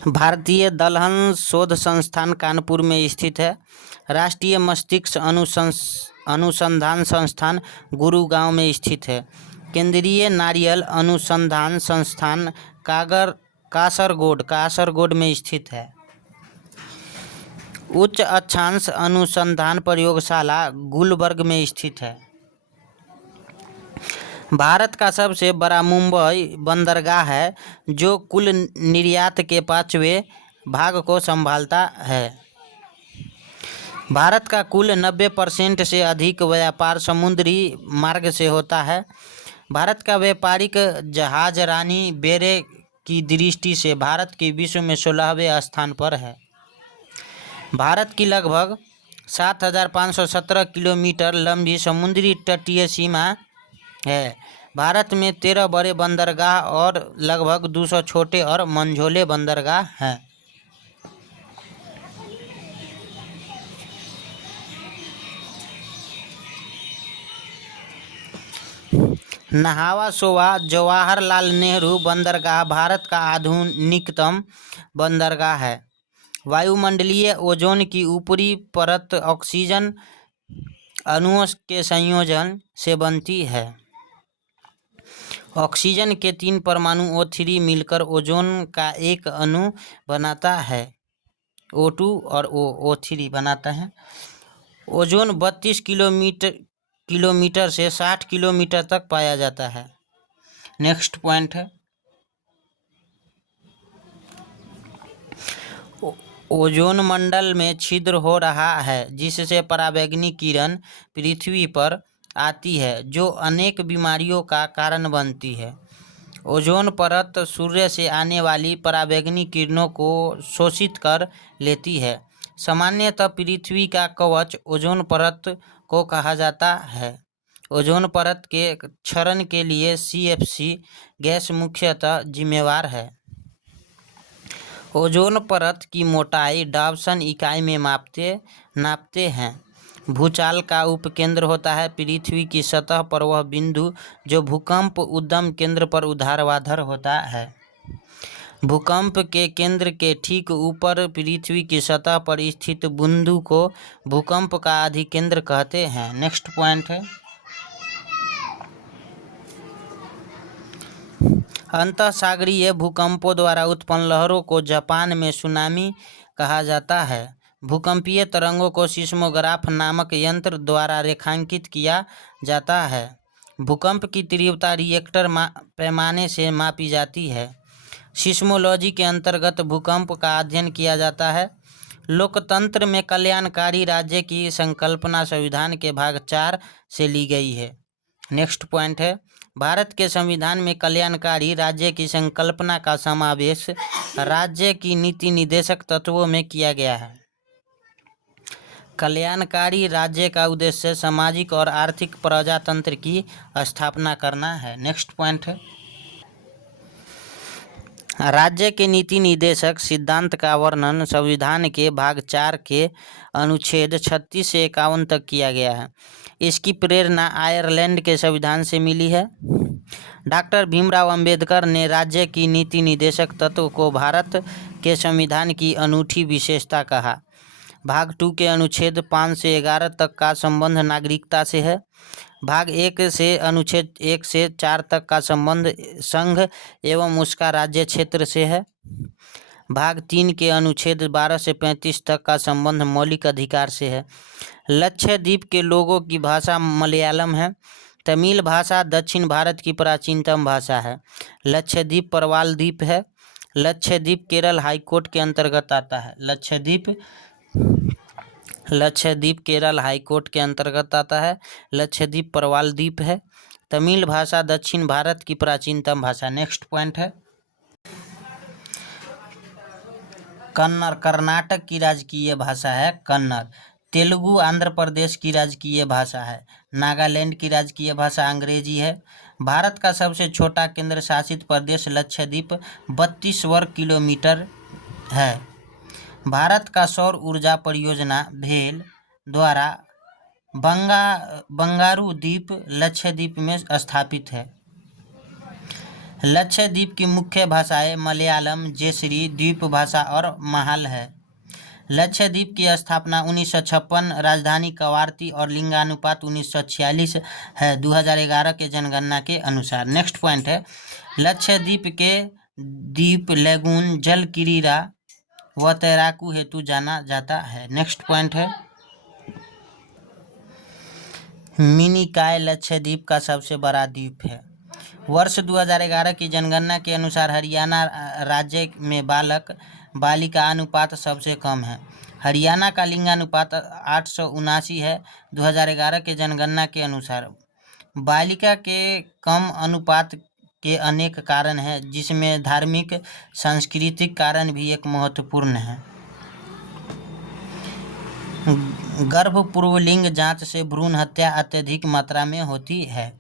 भारतीय दलहन शोध संस्थान कानपुर में स्थित है। राष्ट्रीय मस्तिष्क अनुसंधान संस्थान गुरुगांव में स्थित है। केंद्रीय नारियल अनुसंधान संस्थान कासरगोड में स्थित है। उच्च अक्षांश अनुसंधान प्रयोगशाला गुलबर्ग में स्थित है। भारत का सबसे बड़ा मुंबई बंदरगाह है, जो कुल निर्यात के 5वें भाग को संभालता है। भारत का कुल 90% से अधिक व्यापार समुद्री मार्ग से होता है। भारत का व्यापारिक जहाजरानी बेड़े की दृष्टि से भारत की विश्व में 16वें स्थान पर है। भारत की लगभग 7,517 किलोमीटर लंबी समुद्री तटीय सीमा है। भारत में 13 बड़े बंदरगाह और लगभग 200 छोटे और मंझोले बंदरगाह हैं। नहावा सोवा जवाहरलाल नेहरू बंदरगाह भारत का आधुनिकतम बंदरगाह है। वायुमंडलीय ओजोन की ऊपरी परत ऑक्सीजन अणुओं के संयोजन से बनती है। ऑक्सीजन के 3 परमाणु O3 मिलकर ओजोन का एक अणु बनाता है। O2 और O3 बनाता है। ओजोन 32 किलोमीटर से 60 किलोमीटर तक पाया जाता है। नेक्स्ट पॉइंट है, ओजोन मंडल में छिद्र हो रहा है जिससे पराबैंगनी किरण पृथ्वी पर आती है जो अनेक बीमारियों का कारण बनती है। ओजोन परत सूर्य से आने वाली पराबैंगनी किरणों को शोषित कर लेती है। सामान्यतः पृथ्वी का कवच ओजोन परत को कहा जाता है। ओजोन परत के क्षरण के लिए CFC गैस मुख्यतः जिम्मेवार है। ओजोन परत की मोटाई डॉप्सन इकाई में नापते हैं। भूचाल का उपकेंद्र होता है पृथ्वी की सतह पर वह बिंदु जो भूकंप उद्गम केंद्र पर ऊर्ध्वाधर होता है। भूकंप के केंद्र के ठीक ऊपर पृथ्वी की सतह पर स्थित बिंदु को भूकंप का अधिकेंद्र कहते हैं। नेक्स्ट पॉइंट है, अंतःसागरीय भूकंपों द्वारा उत्पन्न लहरों को जापान में सुनामी कहा जाता है। भूकंपीय तरंगों को सिस्मोग्राफ नामक यंत्र द्वारा रेखांकित किया जाता है। भूकंप की तीव्रता रिएक्टर पैमाने से मापी जाती है। सिस्मोलॉजी के अंतर्गत भूकंप का अध्ययन किया जाता है। लोकतंत्र में कल्याणकारी राज्य की संकल्पना संविधान के भाग 4 से ली गई है। नेक्स्ट पॉइंट है, भारत के संविधान में कल्याणकारी राज्य की संकल्पना का समावेश राज्य की नीति निर्देशक तत्वों में किया गया है। कल्याणकारी राज्य का उद्देश्य सामाजिक और आर्थिक प्रजातंत्र की स्थापना करना है। नेक्स्ट पॉइंट है, राज्य के नीति निर्देशक सिद्धांत का वर्णन संविधान के भाग 4 के अनुच्छेद 36 से 51 तक किया गया है। इसकी प्रेरणा आयरलैंड के संविधान से मिली है। डॉक्टर भीमराव अंबेडकर ने राज्य की नीति निर्देशक तत्व को भारत के संविधान की अनूठी विशेषता कहा। भाग 2 के अनुच्छेद 5 से 11 तक का संबंध नागरिकता से है। भाग 1 से अनुच्छेद 1 से 4 तक का संबंध संघ एवं उसका राज्य क्षेत्र से है। भाग 3 के अनुच्छेद 12 से 35 तक का संबंध मौलिक अधिकार से है। लक्षद्वीप के लोगों की भाषा मलयालम है। तमिल भाषा दक्षिण भारत की प्राचीनतम भाषा है। लक्षद्वीप प्रवाल द्वीप है। लक्षद्वीप केरल हाईकोर्ट के अंतर्गत आता है। लक्षद्वीप केरल हाईकोर्ट के अंतर्गत आता है। लक्षद्वीप प्रवाल द्वीप है। तमिल भाषा दक्षिण भारत की प्राचीनतम भाषा। नेक्स्ट पॉइंट है, कन्नड़ कर्नाटक की राजकीय भाषा है। कन्नड़ तेलुगु आंध्र प्रदेश की राजकीय भाषा है। नागालैंड की राजकीय भाषा अंग्रेजी है। भारत का सबसे छोटा केंद्र शासित प्रदेश लक्षद्वीप 32 वर्ग किलोमीटर है। भारत का सौर ऊर्जा परियोजना भेल द्वारा बंगारू द्वीप लक्षद्वीप में स्थापित है। लक्षद्वीप की मुख्य भाषाएं मलयालम, जेसरी द्वीप भाषा और महाल है। लक्षद्वीप की स्थापना 1956, राजधानी कवारती और लिंगानुपात 1946 है 2011 के जनगणना के अनुसार। नेक्स्ट पॉइंट है, लक्षद्वीप के द्वीप लेगून जल क्रीड़ा व तैराकू हेतु जाना जाता है। नेक्स्ट पॉइंट है, मिनिकॉय लक्षद्वीप का सबसे बड़ा द्वीप है। वर्ष 2011 की जनगणना के अनुसार हरियाणा राज्य में बालक बालिका अनुपात सबसे कम है। हरियाणा का लिंगानुपात 879 है 2011 के जनगणना के अनुसार। बालिका के कम अनुपात के अनेक कारण हैं जिसमें धार्मिक सांस्कृतिक कारण भी एक महत्वपूर्ण है। गर्भ पूर्व जांच से भ्रूण हत्या अत्यधिक मात्रा में होती है।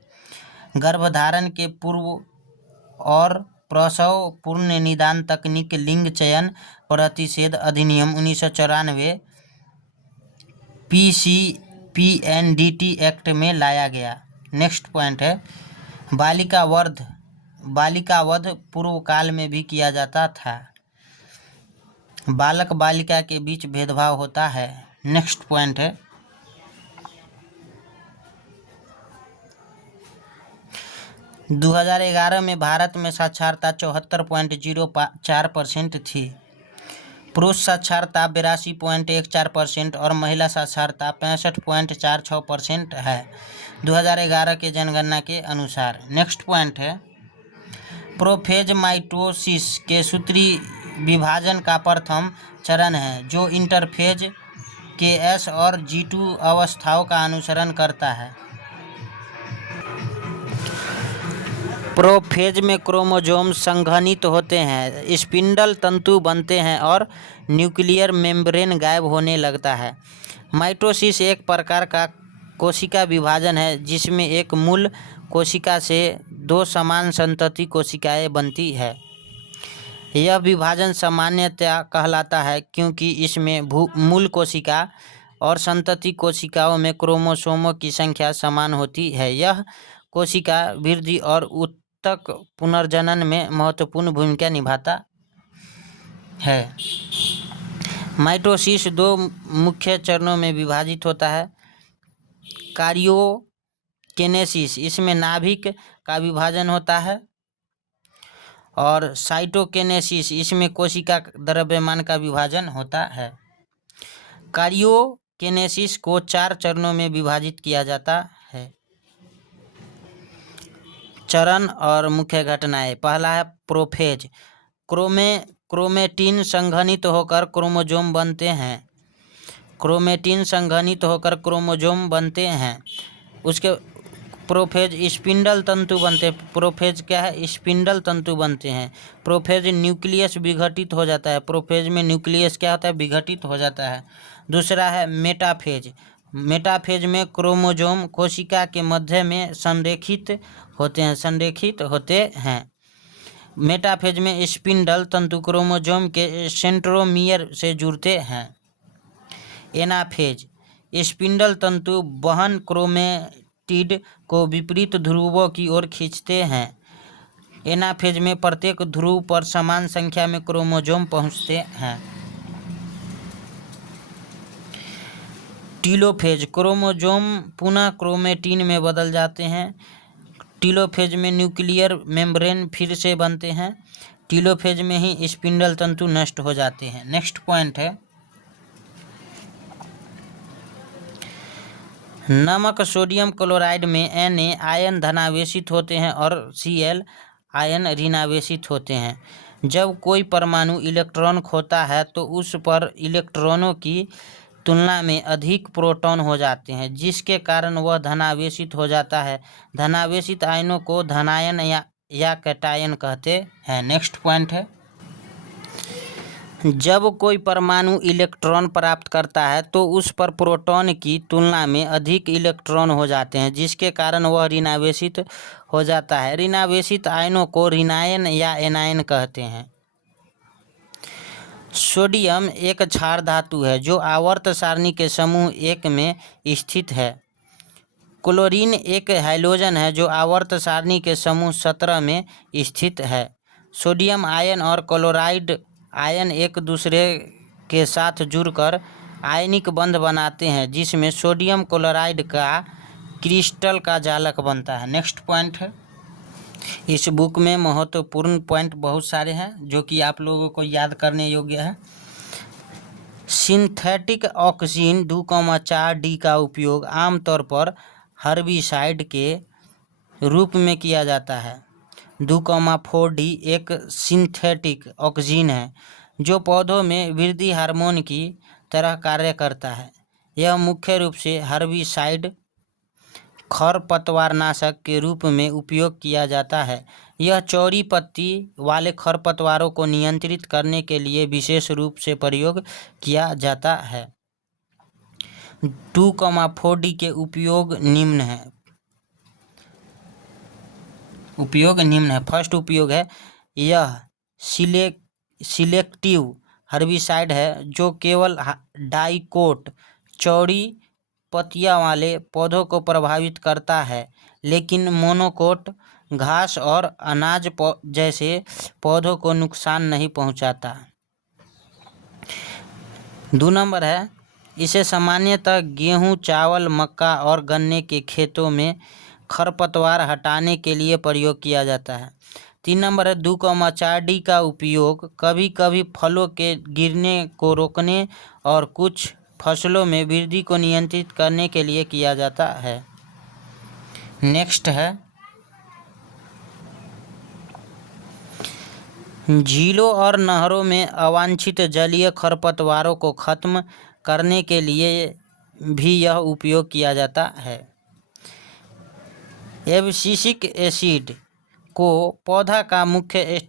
गर्भधारण के पूर्व और प्रसव पूर्ण निदान तकनीक लिंग चयन प्रतिषेध अधिनियम 1994 PCPNDT एक्ट में लाया गया। नेक्स्ट पॉइंट है, बालिका वध पूर्व काल में भी किया जाता था। बालक बालिका के बीच भेदभाव होता है। नेक्स्ट पॉइंट है 2011 में भारत में साक्षरता 74.04% थी। पुरुष साक्षरता 82.14% और महिला साक्षरता 65.46% है 2011 के जनगणना के अनुसार। नेक्स्ट पॉइंट है प्रोफेज माइटोसिस के सूत्री विभाजन का प्रथम चरण है जो इंटरफेज के एस और G2 अवस्थाओं का अनुसरण करता है। प्रोफेज में क्रोमोसोम संघनित होते हैं, स्पिंडल तंतु बनते हैं और न्यूक्लियर मेम्ब्रेन गायब होने लगता है। माइटोसिस एक प्रकार का कोशिका विभाजन है जिसमें एक मूल कोशिका से दो समान संतति कोशिकाएं बनती है। यह विभाजन सामान्यतया कहलाता है क्योंकि इसमें मूल कोशिका और संतति कोशिकाओं में क्रोमोसोमों की संख्या समान होती है। यह कोशिका वृद्धि और उत्तक पुनर्जनन में महत्वपूर्ण भूमिका निभाता है। माइटोसिस दो मुख्य चरणों में विभाजित होता है। कार्योकेनेसिस, इसमें नाभिक का विभाजन होता है, और साइटोकेनेसिस, इसमें कोशिका द्रव्यमान का विभाजन होता है। कार्योकेनेसिस को 4 चरणों में विभाजित किया जाता है। चरण और मुख्य घटनाएं। पहला है प्रोफेज। क्रोमेटिन संघनित होकर क्रोमोसोम बनते हैं। उसके प्रोफेज स्पिंडल तंतु बनते हैं। प्रोफेज क्या है? स्पिंडल तंतु बनते हैं। प्रोफेज न्यूक्लियस विघटित हो जाता है। प्रोफेज में न्यूक्लियस क्या होता है? विघटित हो जाता है। दूसरा है मेटाफेज। मेटाफेज में क्रोमोसोम कोशिका के मध्य में संरेखित होते हैं। मेटाफेज में स्पिंडल तंतु क्रोमोसोम के सेंट्रोमियर से जुड़ते हैं। एनाफेज, स्पिंडल तंतु वहन क्रोमेटिड को विपरीत ध्रुवों की ओर खींचते हैं। एनाफेज में प्रत्येक ध्रुव पर समान संख्या में क्रोमोसोम पहुंचते हैं। टीलोफेज, क्रोमोसोम पुनः क्रोमेटिन में बदल जाते हैं। टीलोफेज में न्यूक्लियर मेम्ब्रेन फिर से बनते हैं। टीलोफेज में ही स्पिंडल तंतु नष्ट हो जाते हैं। नेक्स्ट पॉइंट है नमक सोडियम क्लोराइड में Na आयन धनावेशित होते हैं और Cl आयन ऋणावेशित होते हैं। जब कोई परमाणु इलेक्ट्रॉन खोता है तो उस पर इलेक्ट्रॉनों की तुलना में अधिक प्रोटॉन हो जाते हैं, जिसके कारण वह धनावेशित हो जाता है। धनावेशित आयनों को धनायन या कैटायन कहते हैं। नेक्स्ट पॉइंट है जब कोई परमाणु इलेक्ट्रॉन प्राप्त करता है तो उस पर प्रोटॉन की तुलना में अधिक इलेक्ट्रॉन हो जाते हैं, जिसके कारण वह ऋणावेशित हो जाता है। ऋणावेशित आयनों को ऋणायन या एनायन कहते हैं। सोडियम एक क्षार धातु है जो आवर्त सारणी के समूह 1 में स्थित है। क्लोरीन एक हैलोजन है जो आवर्त सारणी के समूह 17 में स्थित है। सोडियम आयन और क्लोराइड आयन एक दूसरे के साथ जुड़कर आयनिक बंध बनाते हैं, जिसमें सोडियम क्लोराइड का क्रिस्टल का जालक बनता है। नेक्स्ट पॉइंट है इस बुक में महत्वपूर्ण पॉइंट बहुत सारे हैं जो कि आप लोगों को याद करने योग्य है। सिंथेटिक ऑक्सीन 2,4-D का उपयोग आमतौर पर हर्बिसाइड के रूप में किया जाता है। 2,4-D एक सिंथेटिक ऑक्सीन है जो पौधों में वृद्धि हार्मोन की तरह कार्य करता है। यह मुख्य रूप से हर्बिसाइड खरपतवारनाशक के रूप में उपयोग किया जाता है। यह चौड़ी पत्ती वाले खरपतवारों को नियंत्रित करने के लिए विशेष रूप से प्रयोग किया जाता है। 2,4-D के उपयोग निम्न है। फर्स्ट उपयोग है यह सिलेक्टिव हर्बिसाइड है जो केवल डाइकोट चौड़ी पत्तियां वाले पौधों को प्रभावित करता है, लेकिन मोनोकोट घास और अनाज जैसे पौधों को नुकसान नहीं पहुंचाता। 2 नंबर है, इसे सामान्यतः गेहूं, चावल, मक्का और गन्ने के खेतों में खरपतवार हटाने के लिए प्रयोग किया जाता है। 3 नंबर है, 2,4D का उपयोग कभी कभी फलों के गिरने को रोकने और कुछ फसलों में वृद्धि को नियंत्रित करने के लिए किया जाता है। नेक्स्ट है, झीलों और नहरों में अवांछित जलीय खरपतवारों को खत्म करने के लिए भी यह उपयोग किया जाता है। एब्सिसिक एसिड को पौधा का मुख्य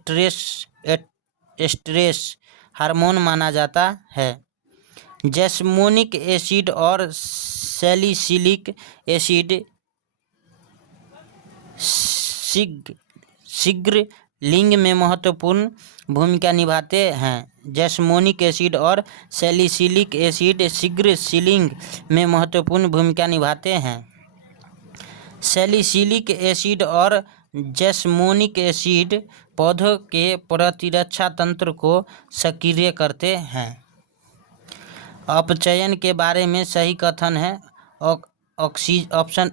स्ट्रेस हार्मोन माना जाता है। जैस्मोनिक एसिड और सैलिसिलिक एसिड शीघ्र लिंग में महत्वपूर्ण भूमिका निभाते हैं। जैस्मोनिक एसिड और सैलिसिलिक एसिड शीघ्र सीलिंग में महत्वपूर्ण भूमिका निभाते हैं। सैलिसिलिक एसिड और जैस्मोनिक एसिड पौधों के प्रतिरक्षा तंत्र को सक्रिय करते हैं। अपचयन के बारे में सही कथन है ऑप्शन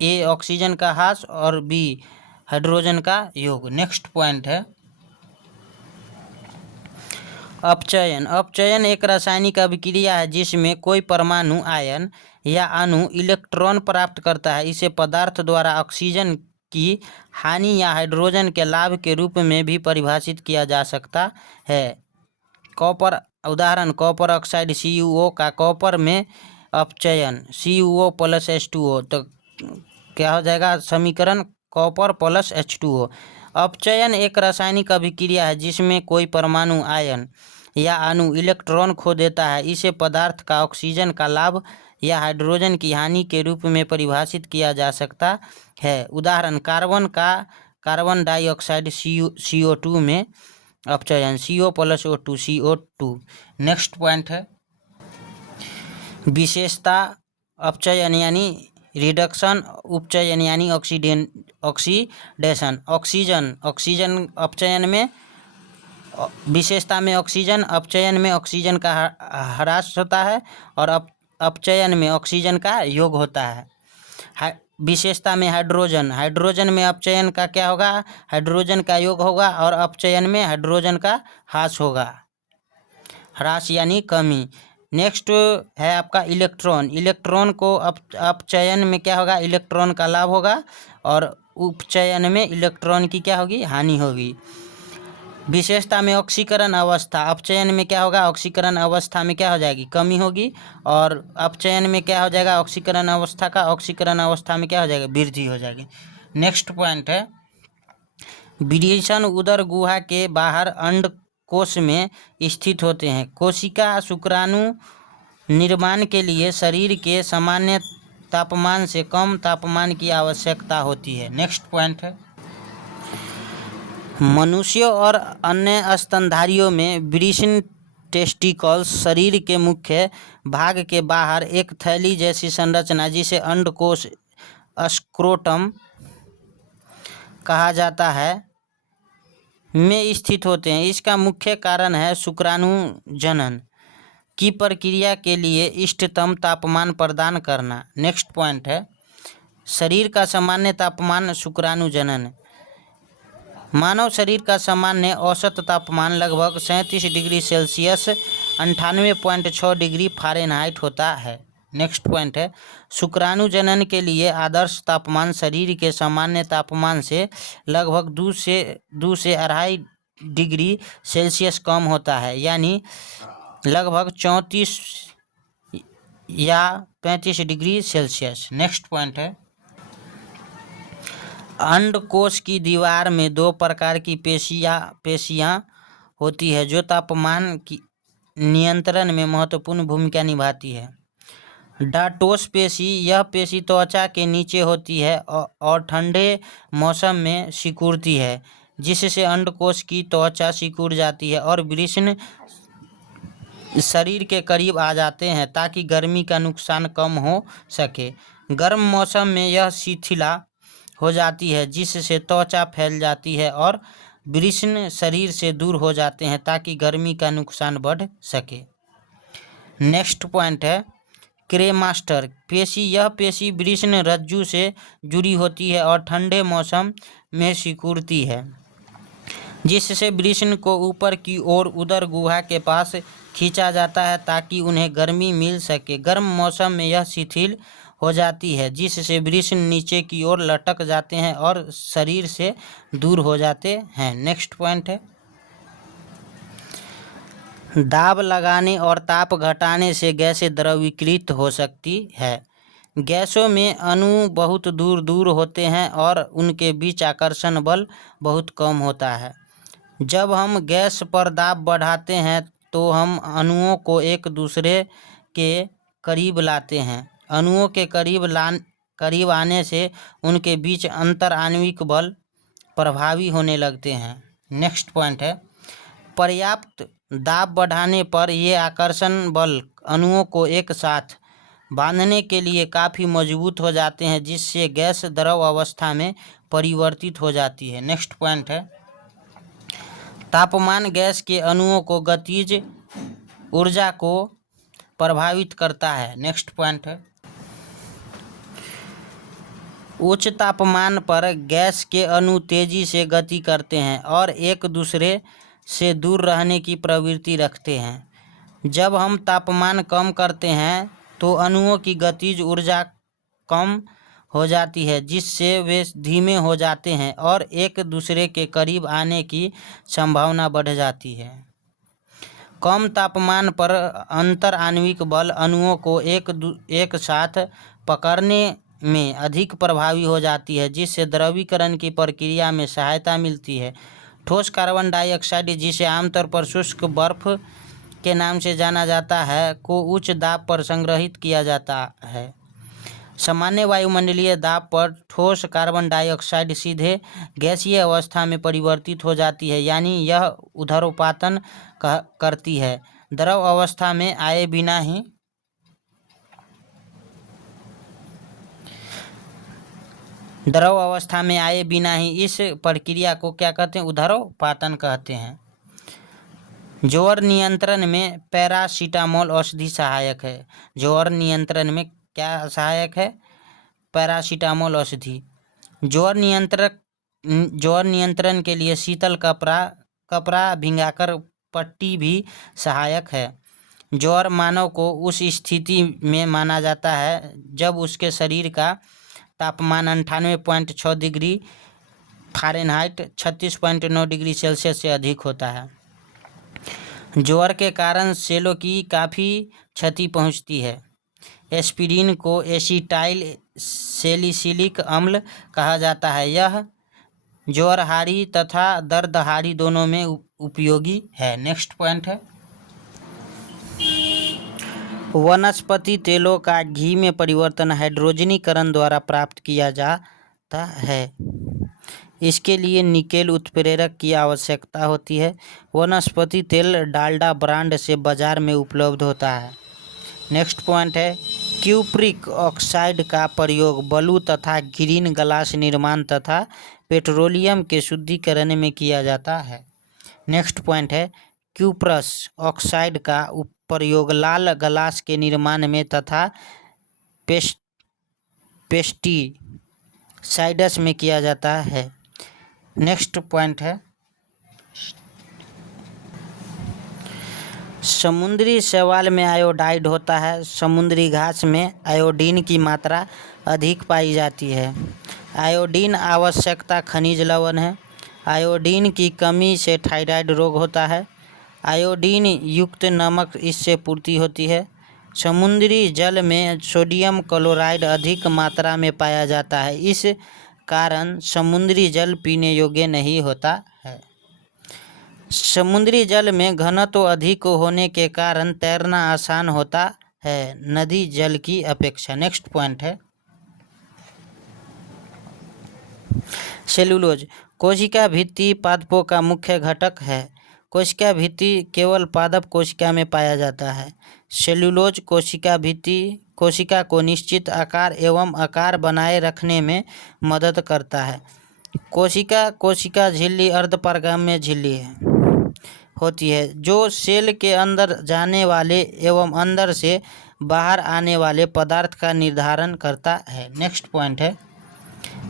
ए ऑक्सीजन का ह्रास और बी हाइड्रोजन का योग। नेक्स्ट पॉइंट है, अपचयन एक रासायनिक अभिक्रिया है जिसमें कोई परमाणु आयन या अणु इलेक्ट्रॉन प्राप्त करता है। इसे पदार्थ द्वारा ऑक्सीजन की हानि या हाइड्रोजन के लाभ के रूप में भी परिभाषित किया जा सकता है। कॉपर उदाहरण, कॉपर ऑक्साइड CuO का कॉपर में अपचयन CuO + H2O, तो क्या हो जाएगा समीकरण कॉपर + H2O। अपचयन एक रासायनिक अभिक्रिया है जिसमें कोई परमाणु आयन या अणु इलेक्ट्रॉन खो देता है। इसे पदार्थ का ऑक्सीजन का लाभ या हाइड्रोजन की हानि के रूप में परिभाषित किया जा सकता है। उदाहरण, कार्बन डाइऑक्साइड CO2 में अपचयन CO + O2 CO2। Next point है, विशेषता अपचयन यानी रिडक्शन, उपचयन यानी ऑक्सीडेशन। ऑक्सीजन अपचयन में विशेषता में ऑक्सीजन, अपचयन में ऑक्सीजन का ह्रास होता है और अपचयन में ऑक्सीजन का योग होता है। विशेषता में हाइड्रोजन में अपचयन का क्या होगा, हाइड्रोजन का योग होगा और अपचयन में हाइड्रोजन का ह्रास यानी कमी। नेक्स्ट है आपका इलेक्ट्रॉन को अपचयन में क्या होगा, इलेक्ट्रॉन का लाभ होगा और उपचयन में इलेक्ट्रॉन की क्या होगी, हानि होगी। विशेषता में ऑक्सीकरण अवस्था, अपचयन में क्या होगा, ऑक्सीकरण अवस्था में क्या हो जाएगी, कमी होगी और अपचयन में क्या हो जाएगा, ऑक्सीकरण अवस्था में क्या हो जाएगा, वृद्धि हो जाएगी। नेक्स्ट पॉइंट है, विरेचन उदर गुहा के बाहर अंडकोश में स्थित होते हैं। कोशिका शुक्राणु निर्माण के लिए शरीर के सामान्य तापमान से कम तापमान की आवश्यकता होती है। नेक्स्ट पॉइंट है, मनुष्यों और अन्य स्तनधारियों में वृषण टेस्टिकल्स शरीर के मुख्य भाग के बाहर एक थैली जैसी संरचना जिसे अंडकोश स्क्रोटम कहा जाता है में स्थित होते हैं। इसका मुख्य कारण है शुक्राणु जनन की प्रक्रिया के लिए इष्टतम तापमान प्रदान करना। नेक्स्ट पॉइंट है, शरीर का सामान्य तापमान शुक्राणु जनन। मानव शरीर का सामान्य औसत तापमान लगभग 37 डिग्री सेल्सियस 98.6 डिग्री फ़ारेनहाइट होता है। नेक्स्ट पॉइंट है, शुक्राणु जनन के लिए आदर्श तापमान शरीर के सामान्य तापमान से लगभग 2 से 2.5 डिग्री सेल्सियस कम होता है, यानी लगभग 34 या 35 डिग्री सेल्सियस। नेक्स्ट पॉइंट है, अंडकोश की दीवार में 2 प्रकार की पेशियाँ होती है जो तापमान की नियंत्रण में महत्वपूर्ण भूमिका निभाती है। डार्टोस पेशी, यह पेशी त्वचा के नीचे होती है और ठंडे मौसम में सिकुड़ती है जिससे अंडकोश की त्वचा सिकुड़ जाती है और वृषण शरीर के करीब आ जाते हैं ताकि गर्मी का नुकसान कम हो सके। गर्म मौसम में यह शिथिला हो जाती है, जिससे त्वचा फैल जाती है और वृषण शरीर से दूर हो जाते हैं ताकि गर्मी का नुकसान बढ़ सके। नेक्स्ट पॉइंट है क्रेमास्टर पेशी। यह पेशी वृषण रज्जु से जुड़ी होती है और ठंडे मौसम में सिकुड़ती है, जिससे वृषण को ऊपर की ओर उदर गुहा के पास खींचा जाता है ताकि उन्हें गर्मी मिल सके। गर्म मौसम में यह शिथिल हो जाती है, जिससे वृषण नीचे की ओर लटक जाते हैं और शरीर से दूर हो जाते हैं। नेक्स्ट पॉइंट है दाब लगाने और ताप घटाने से गैसें द्रवीकृत हो सकती है। गैसों में अणु बहुत दूर दूर होते हैं और उनके बीच आकर्षण बल बहुत कम होता है। जब हम गैस पर दाब बढ़ाते हैं तो हम अणुओं को एक दूसरे के करीब लाते हैं। अणुओं के करीब आने से उनके बीच अंतर आणविक बल प्रभावी होने लगते हैं। नेक्स्ट पॉइंट है पर्याप्त दाब बढ़ाने पर ये आकर्षण बल अणुओं को एक साथ बांधने के लिए काफ़ी मजबूत हो जाते हैं, जिससे गैस द्रव अवस्था में परिवर्तित हो जाती है। नेक्स्ट पॉइंट है तापमान गैस के अणुओं को गतिज ऊर्जा को प्रभावित करता है। नेक्स्ट पॉइंट है उच्च तापमान पर गैस के अणु तेजी से गति करते हैं और एक दूसरे से दूर रहने की प्रवृत्ति रखते हैं। जब हम तापमान कम करते हैं तो अणुओं की गतिज ऊर्जा कम हो जाती है, जिससे वे धीमे हो जाते हैं और एक दूसरे के करीब आने की संभावना बढ़ जाती है। कम तापमान पर अंतर आणविक बल अणुओं को एक साथ पकड़ने में अधिक प्रभावी हो जाती है, जिससे द्रवीकरण की प्रक्रिया में सहायता मिलती है। ठोस कार्बन डाइऑक्साइड, जिसे आमतौर पर शुष्क बर्फ के नाम से जाना जाता है, को उच्च दाब पर संग्रहित किया जाता है। सामान्य वायुमंडलीय दाब पर ठोस कार्बन डाइऑक्साइड सीधे गैसीय अवस्था में परिवर्तित हो जाती है, यानी यह ऊर्ध्वपातन करती है। द्रव अवस्था में आए बिना ही इस प्रक्रिया को क्या कहते हैं? ऊर्ध्वपातन कहते हैं। ज्वर नियंत्रण में पैरासीटामोल औषधि सहायक है। ज्वर नियंत्रण में क्या सहायक है? पैरासीटामोल औषधि। ज्वर नियंत्रण के लिए शीतल कपड़ा भिंगाकर पट्टी भी सहायक है। ज्वर मानव को उस स्थिति में माना जाता है जब उसके शरीर का तापमान 98.6 डिग्री फ़ारेनहाइट 36.9 डिग्री सेल्सियस से अधिक होता है। ज्वर के कारण सेलों की काफ़ी क्षति पहुंचती है। एस्पिरिन को एसिटाइल सैलिसिलिक अम्ल कहा जाता है। यह ज्वरहारी तथा दर्दहारी दोनों में उपयोगी है। नेक्स्ट पॉइंट है वनस्पति तेलों का घी में परिवर्तन हाइड्रोजनीकरण द्वारा प्राप्त किया जाता है। इसके लिए निकेल उत्प्रेरक की आवश्यकता होती है। वनस्पति तेल डालडा ब्रांड से बाजार में उपलब्ध होता है। नेक्स्ट पॉइंट है क्यूप्रिक ऑक्साइड का प्रयोग ब्लू तथा ग्रीन ग्लास निर्माण तथा पेट्रोलियम के शुद्धिकरण में किया जाता है। नेक्स्ट पॉइंट है क्यूप्रस ऑक्साइड का प्रयोग लाल ग्लास के निर्माण में तथा पेस्टिसाइड्स में किया जाता है। नेक्स्ट पॉइंट है समुद्री शैवाल में आयोडाइड होता है। समुद्री घास में आयोडीन की मात्रा अधिक पाई जाती है। आयोडीन आवश्यकता खनिज लवण है। आयोडीन की कमी से थायराइड रोग होता है। आयोडीन युक्त नमक इससे पूर्ति होती है। समुद्री जल में सोडियम क्लोराइड अधिक मात्रा में पाया जाता है, इस कारण समुद्री जल पीने योग्य नहीं होता है। समुद्री जल में घनत्व अधिक होने के कारण तैरना आसान होता है नदी जल की अपेक्षा। नेक्स्ट पॉइंट है सेलुलोज। कोशिका भित्ति पादपों का मुख्य घटक है। कोशिका भित्ति केवल पादप कोशिका में पाया जाता है। सेल्यूलोज कोशिका को निश्चित आकार एवं आकार बनाए रखने में मदद करता है। कोशिका झिल्ली अर्धपारगम्य झिल्ली होती है जो सेल के अंदर जाने वाले एवं अंदर से बाहर आने वाले पदार्थ का निर्धारण करता है। नेक्स्ट पॉइंट है,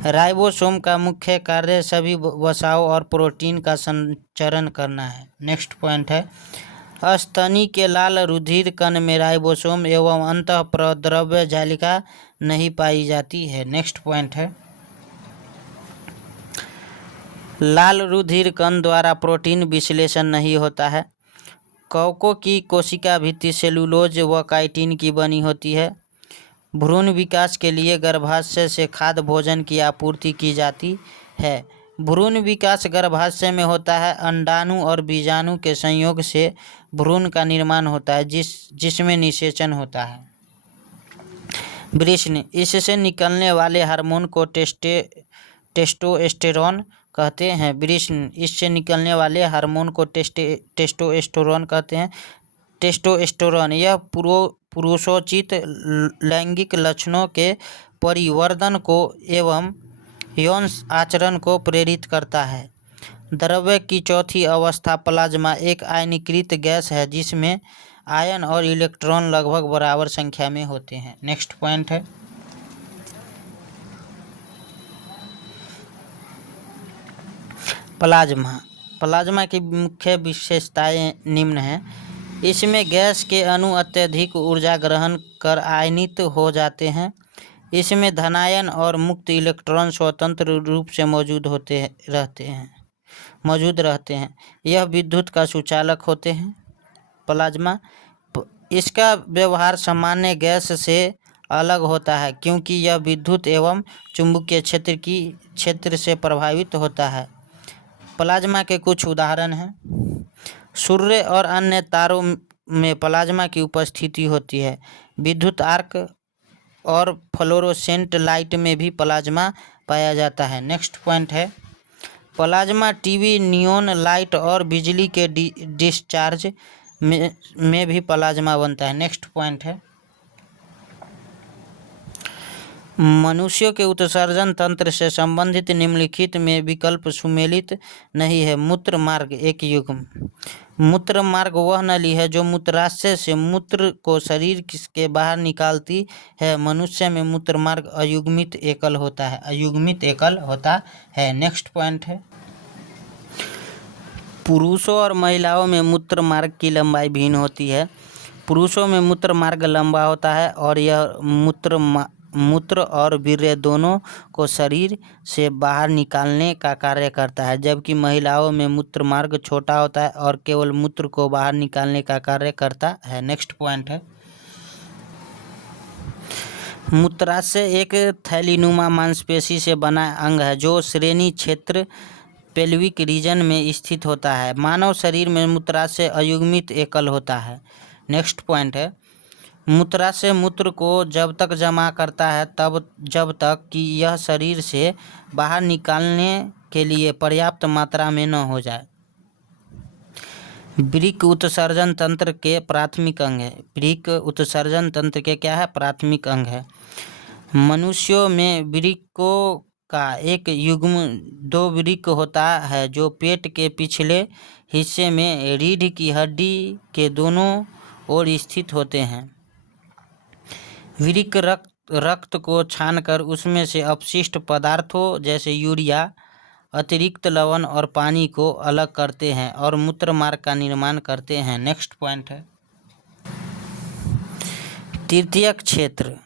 राइबोसोम का मुख्य कार्य सभी वसाओं और प्रोटीन का संचरण करना है। नेक्स्ट पॉइंट है, स्तनी के लाल रुधिर कण में राइबोसोम एवं अंतःप्रद्रव्य जालिका नहीं पाई जाती है। नेक्स्ट पॉइंट है, लाल रुधिर कण द्वारा प्रोटीन विश्लेषण नहीं होता है। कवकों की कोशिका भित्ति सेलुलोज व काइटिन की बनी होती है। भ्रूण विकास के लिए गर्भाशय से खाद्य भोजन की आपूर्ति की जाती है। भ्रूण विकास गर्भाशय में होता है। अंडाणु और बीजाणु के संयोग से भ्रूण का निर्माण होता है जिसमें निषेचन होता है। वृषण, इससे निकलने वाले हार्मोन को टेस्टोस्टेरोन कहते हैं। वृषण, इससे निकलने वाले हार्मोन को टेस्टोस्टेरोन कहते हैं। टेस्टोस्टेरोन यह पुरुषोचित लैंगिक लक्षणों के परिवर्धन को एवं यौन आचरण को प्रेरित करता है। द्रव्य की चौथी अवस्था प्लाज्मा एक आयनीकृत गैस है जिसमें आयन और इलेक्ट्रॉन लगभग बराबर संख्या में होते हैं। नेक्स्ट पॉइंट है, प्लाज्मा की मुख्य विशेषताएं निम्न हैं। इसमें गैस के अणु अत्यधिक ऊर्जा ग्रहण कर आयनित हो जाते हैं। इसमें धनायन और मुक्त इलेक्ट्रॉन स्वतंत्र रूप से मौजूद रहते हैं। यह विद्युत का सुचालक होते हैं। प्लाज्मा, इसका व्यवहार सामान्य गैस से अलग होता है क्योंकि यह विद्युत एवं चुंबकीय क्षेत्र से प्रभावित होता है। प्लाज्मा के कुछ उदाहरण हैं, सूर्य और अन्य तारों में प्लाज्मा की उपस्थिति होती है। विद्युत आर्क और फ्लोरोसेंट लाइट में भी प्लाज्मा पाया जाता है। नेक्स्ट पॉइंट है, प्लाज्मा टीवी, नियॉन लाइट और बिजली के डिस्चार्ज में भी प्लाज्मा बनता है। नेक्स्ट पॉइंट है, मनुष्यों के उत्सर्जन तंत्र से संबंधित निम्नलिखित में विकल्प सुमेलित नहीं है। मूत्र मार्ग एक युग्म। मूत्र मार्ग वह नली है जो मूत्राशय से मूत्र को शरीर के बाहर निकालती है। मनुष्य में मूत्र मार्ग अयुग्मित एकल होता है। नेक्स्ट पॉइंट है, पुरुषों और महिलाओं में मूत्र मार्ग की लंबाई भिन्न होती है। पुरुषों में मूत्र मार्ग लंबा होता है और यह मूत्र और वीर्य दोनों को शरीर से बाहर निकालने का कार्य करता है, जबकि महिलाओं में मूत्र मार्ग छोटा होता है और केवल मूत्र को बाहर निकालने का कार्य करता है। नेक्स्ट पॉइंट है, मूत्राशय एक थैलीनुमा मांसपेशी से बना अंग है जो श्रेणी क्षेत्र पेल्विक रीजन में स्थित होता है। मानव शरीर में मूत्राशय अयुग्मित एकल होता है। नेक्स्ट पॉइंट है, मूत्राशय मूत्र को जब तक जमा करता है जब तक कि यह शरीर से बाहर निकालने के लिए पर्याप्त मात्रा में न हो जाए। वृक्क उत्सर्जन तंत्र के प्राथमिक अंग है। वृक्क उत्सर्जन तंत्र के क्या है? प्राथमिक अंग है। मनुष्यों में वृक्कों का एक युग्म दो वृक्क होता है जो पेट के पिछले हिस्से में रीढ़ की हड्डी के दोनों ओर स्थित होते हैं। वृक्क रक्त को छानकर उसमें से अपशिष्ट पदार्थों जैसे यूरिया, अतिरिक्त लवण और पानी को अलग करते हैं और मूत्र मार्ग का निर्माण करते हैं। नेक्स्ट पॉइंट है, तृतीयक क्षेत्र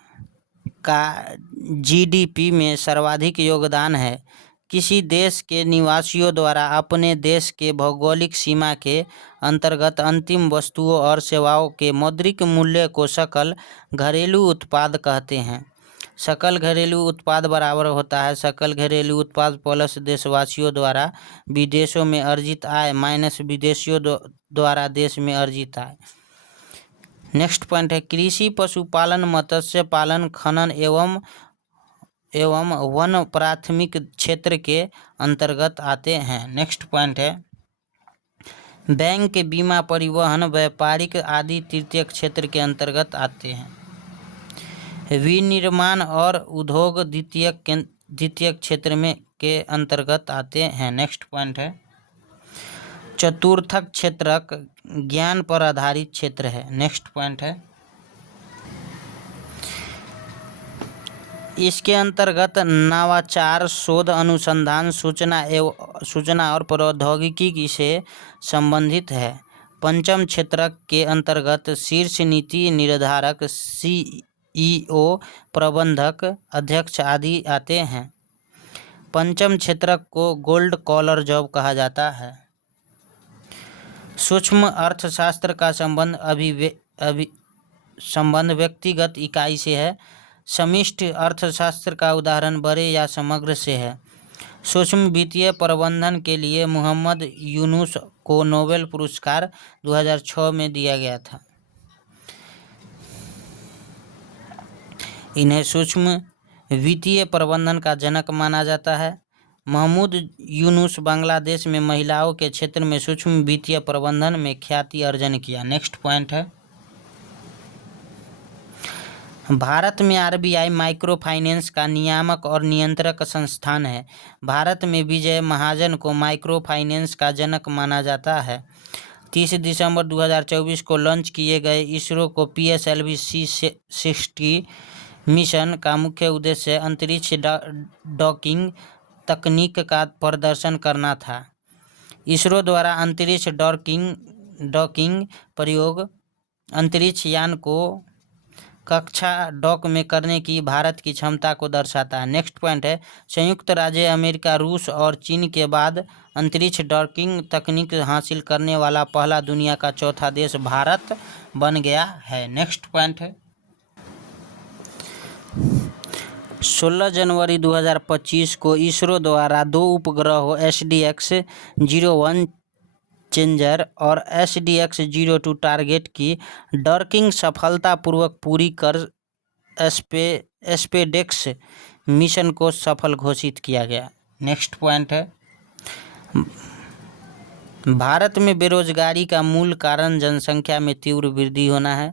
का जीडीपी में सर्वाधिक योगदान है। किसी देश के निवासियों द्वारा अपने देश के भौगोलिक सीमा के अंतर्गत अंतिम वस्तुओं और सेवाओं के मौद्रिक मूल्य को सकल घरेलू उत्पाद कहते हैं। सकल घरेलू उत्पाद बराबर होता है सकल घरेलू उत्पाद प्लस देशवासियों द्वारा विदेशों में अर्जित आय माइनस विदेशियों द्वारा देश में अर्जित आय। नेक्स्ट पॉइंट है, कृषि, पशुपालन, मत्स्य पालन, खनन एवं वन प्राथमिक क्षेत्र के अंतर्गत आते हैं। नेक्स्ट पॉइंट है, बैंक, बीमा, परिवहन, व्यापारिक आदि तृतीय क्षेत्र के अंतर्गत आते हैं। विनिर्माण और उद्योग द्वितीय क्षेत्र में के अंतर्गत आते हैं। नेक्स्ट पॉइंट है चतुर्थक क्षेत्रक ज्ञान पर आधारित क्षेत्र है। नेक्स्ट पॉइंट है इसके अंतर्गत नवाचार, शोध, अनुसंधान, सूचना और प्रौद्योगिकी से संबंधित है। पंचम क्षेत्रक के अंतर्गत शीर्ष नीति निर्धारक, CEO, प्रबंधक, अध्यक्ष आदि आते हैं। पंचम क्षेत्रक को गोल्ड कॉलर जॉब कहा जाता है। सूक्ष्म अर्थशास्त्र का संबंध व्यक्तिगत इकाई से है। समष्टि अर्थशास्त्र का उदाहरण बड़े या समग्र से है। सूक्ष्म वित्तीय प्रबंधन के लिए मोहम्मद यूनुस को नोबेल पुरस्कार 2006 में दिया गया था। इन्हें सूक्ष्म वित्तीय प्रबंधन का जनक माना जाता है। महमूद यूनुस बांग्लादेश में महिलाओं के क्षेत्र में सूक्ष्म वित्तीय प्रबंधन में ख्याति अर्जन किया। नेक्स्ट पॉइंट है भारत में RBI माइक्रो फाइनेंस का नियामक और नियंत्रक संस्थान है। भारत में विजय महाजन को माइक्रो फाइनेंस का जनक माना जाता है। 30 दिसंबर 2024 को लॉन्च किए गए इसरो को PSLV C60 मिशन का मुख्य उद्देश्य अंतरिक्ष डॉकिंग तकनीक का प्रदर्शन करना था। इसरो द्वारा अंतरिक्ष डॉकिंग प्रयोग अंतरिक्ष यान को कक्षा डॉक में करने की भारत की क्षमता को दर्शाता है। नेक्स्ट पॉइंट है संयुक्त राज्य अमेरिका, रूस और चीन के बाद अंतरिक्ष डॉकिंग तकनीक हासिल करने वाला पहला दुनिया का चौथा देश भारत बन गया है। नेक्स्ट पॉइंट है 16 जनवरी 2025 को इसरो द्वारा 2 उपग्रहों SDX-01 चेंजर और SDX-02 टारगेट की डॉकिंग सफलतापूर्वक पूरी कर स्पेसडेक्स मिशन को सफल घोषित किया गया। नेक्स्ट पॉइंट है भारत में बेरोजगारी का मूल कारण जनसंख्या में तीव्र वृद्धि होना है।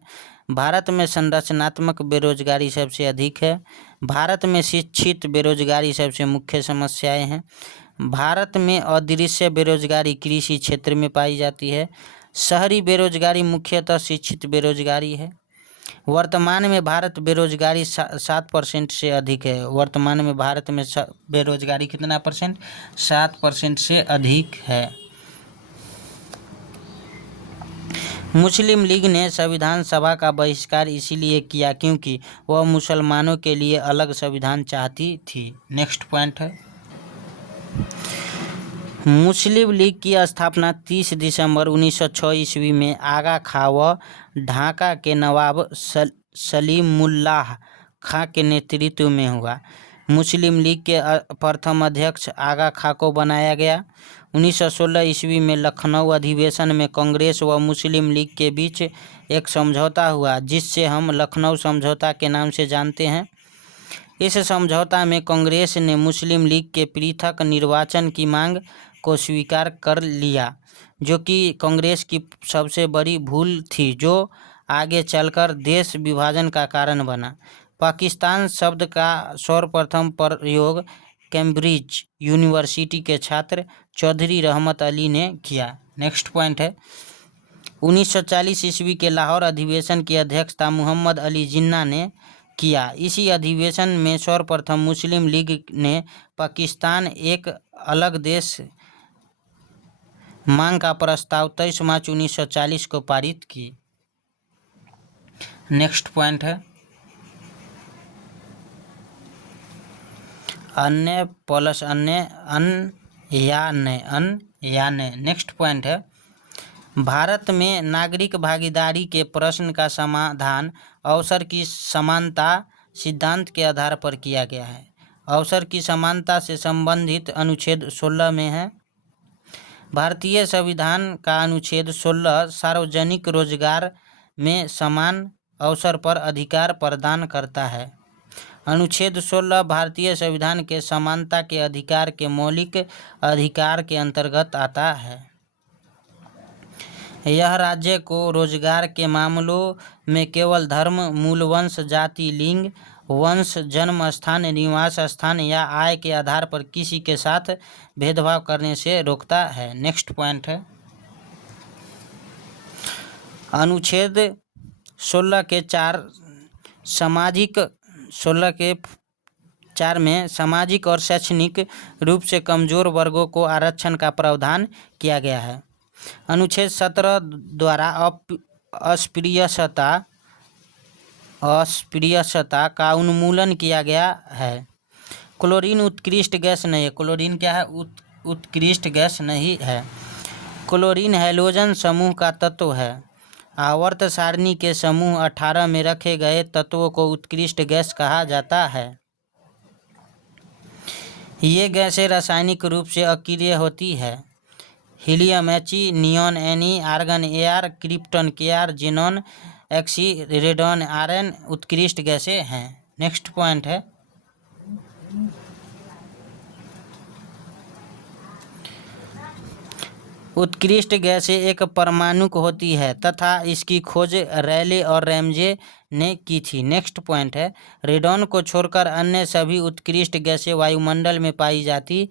भारत में संरचनात्मक बेरोजगारी सबसे अधिक है। भारत में शिक्षित बेरोजगारी सबसे मुख्य समस्याएं हैं। भारत में अदृश्य बेरोजगारी कृषि क्षेत्र में पाई जाती है। शहरी बेरोजगारी मुख्यतः शिक्षित बेरोजगारी है। वर्तमान में भारत बेरोजगारी 7% से अधिक है। वर्तमान में भारत में बेरोजगारी कितना परसेंट? 7% से अधिक है। मुस्लिम लीग ने संविधान सभा का बहिष्कार इसीलिए किया क्योंकि वह मुसलमानों के लिए अलग संविधान चाहती थी। नेक्स्ट पॉइंट है मुस्लिम लीग की स्थापना 30 दिसंबर 1906 ईस्वी में आगा खां व ढाका के नवाब सलीमुल्लाह खां के नेतृत्व में हुआ। मुस्लिम लीग के प्रथम अध्यक्ष आगा खां को बनाया गया। 1916 ईस्वी में लखनऊ अधिवेशन में कांग्रेस व मुस्लिम लीग के बीच एक समझौता हुआ जिससे हम लखनऊ समझौता के नाम से जानते हैं। इस समझौता में कांग्रेस ने मुस्लिम लीग के पृथक निर्वाचन की मांग को स्वीकार कर लिया, जो कि कांग्रेस की सबसे बड़ी भूल थी जो आगे चलकर देश विभाजन का कारण बना। पाकिस्तान शब्द का सर्वप्रथम प्रयोग कैम्ब्रिज यूनिवर्सिटी के छात्र चौधरी रहमत अली ने किया। नेक्स्ट पॉइंट है 1940 ईस्वी के लाहौर अधिवेशन की अध्यक्षता मोहम्मद अली जिन्ना ने किया। इसी अधिवेशन में सर्वप्रथम मुस्लिम लीग ने पाकिस्तान एक अलग देश मांग का प्रस्ताव 23 मार्च 1940 को पारित की। नेक्स्ट पॉइंट है अन्य प्लस अन्य अन या न। नेक्स्ट पॉइंट है भारत में नागरिक भागीदारी के प्रश्न का समाधान अवसर की समानता सिद्धांत के आधार पर किया गया है। अवसर की समानता से संबंधित अनुच्छेद 16 में है। भारतीय संविधान का अनुच्छेद 16 सार्वजनिक रोजगार में समान अवसर पर अधिकार प्रदान करता है। अनुच्छेद 16 भारतीय संविधान के समानता के अधिकार के मौलिक अधिकार के अंतर्गत आता है। यह राज्य को रोजगार के मामलों में केवल धर्म, मूल वंश, जाति, लिंग, वंश, जन्म स्थान, निवास स्थान या आय के आधार पर किसी के साथ भेदभाव करने से रोकता है। नेक्स्ट पॉइंट है अनुच्छेद 16 के 4 में सामाजिक और शैक्षणिक रूप से कमजोर वर्गों को आरक्षण का प्रावधान किया गया है। अनुच्छेद 17 द्वारा अस्पृश्यता का उन्मूलन किया गया है। क्लोरीन उत्कृष्ट गैस नहीं है। क्लोरीन क्या है? उत्कृष्ट गैस नहीं है। क्लोरीन हैलोजन समूह का तत्व है। आवर्त सारणी के समूह 18 में रखे गए तत्वों को उत्कृष्ट गैस कहा जाता है। ये गैसें रासायनिक रूप से अक्रिय होती है। Helium He, neon Ne, argon Ar, krypton Kr, xenon Xc, radon Rn उत्कृष्ट गैसें हैं। नेक्स्ट पॉइंट है उत्कृष्ट गैसें एक परमाणुक होती है तथा इसकी खोज रैले और रैमजे ने की थी। नेक्स्ट पॉइंट है रेडॉन को छोड़कर अन्य सभी उत्कृष्ट गैसें वायुमंडल में पाई जाती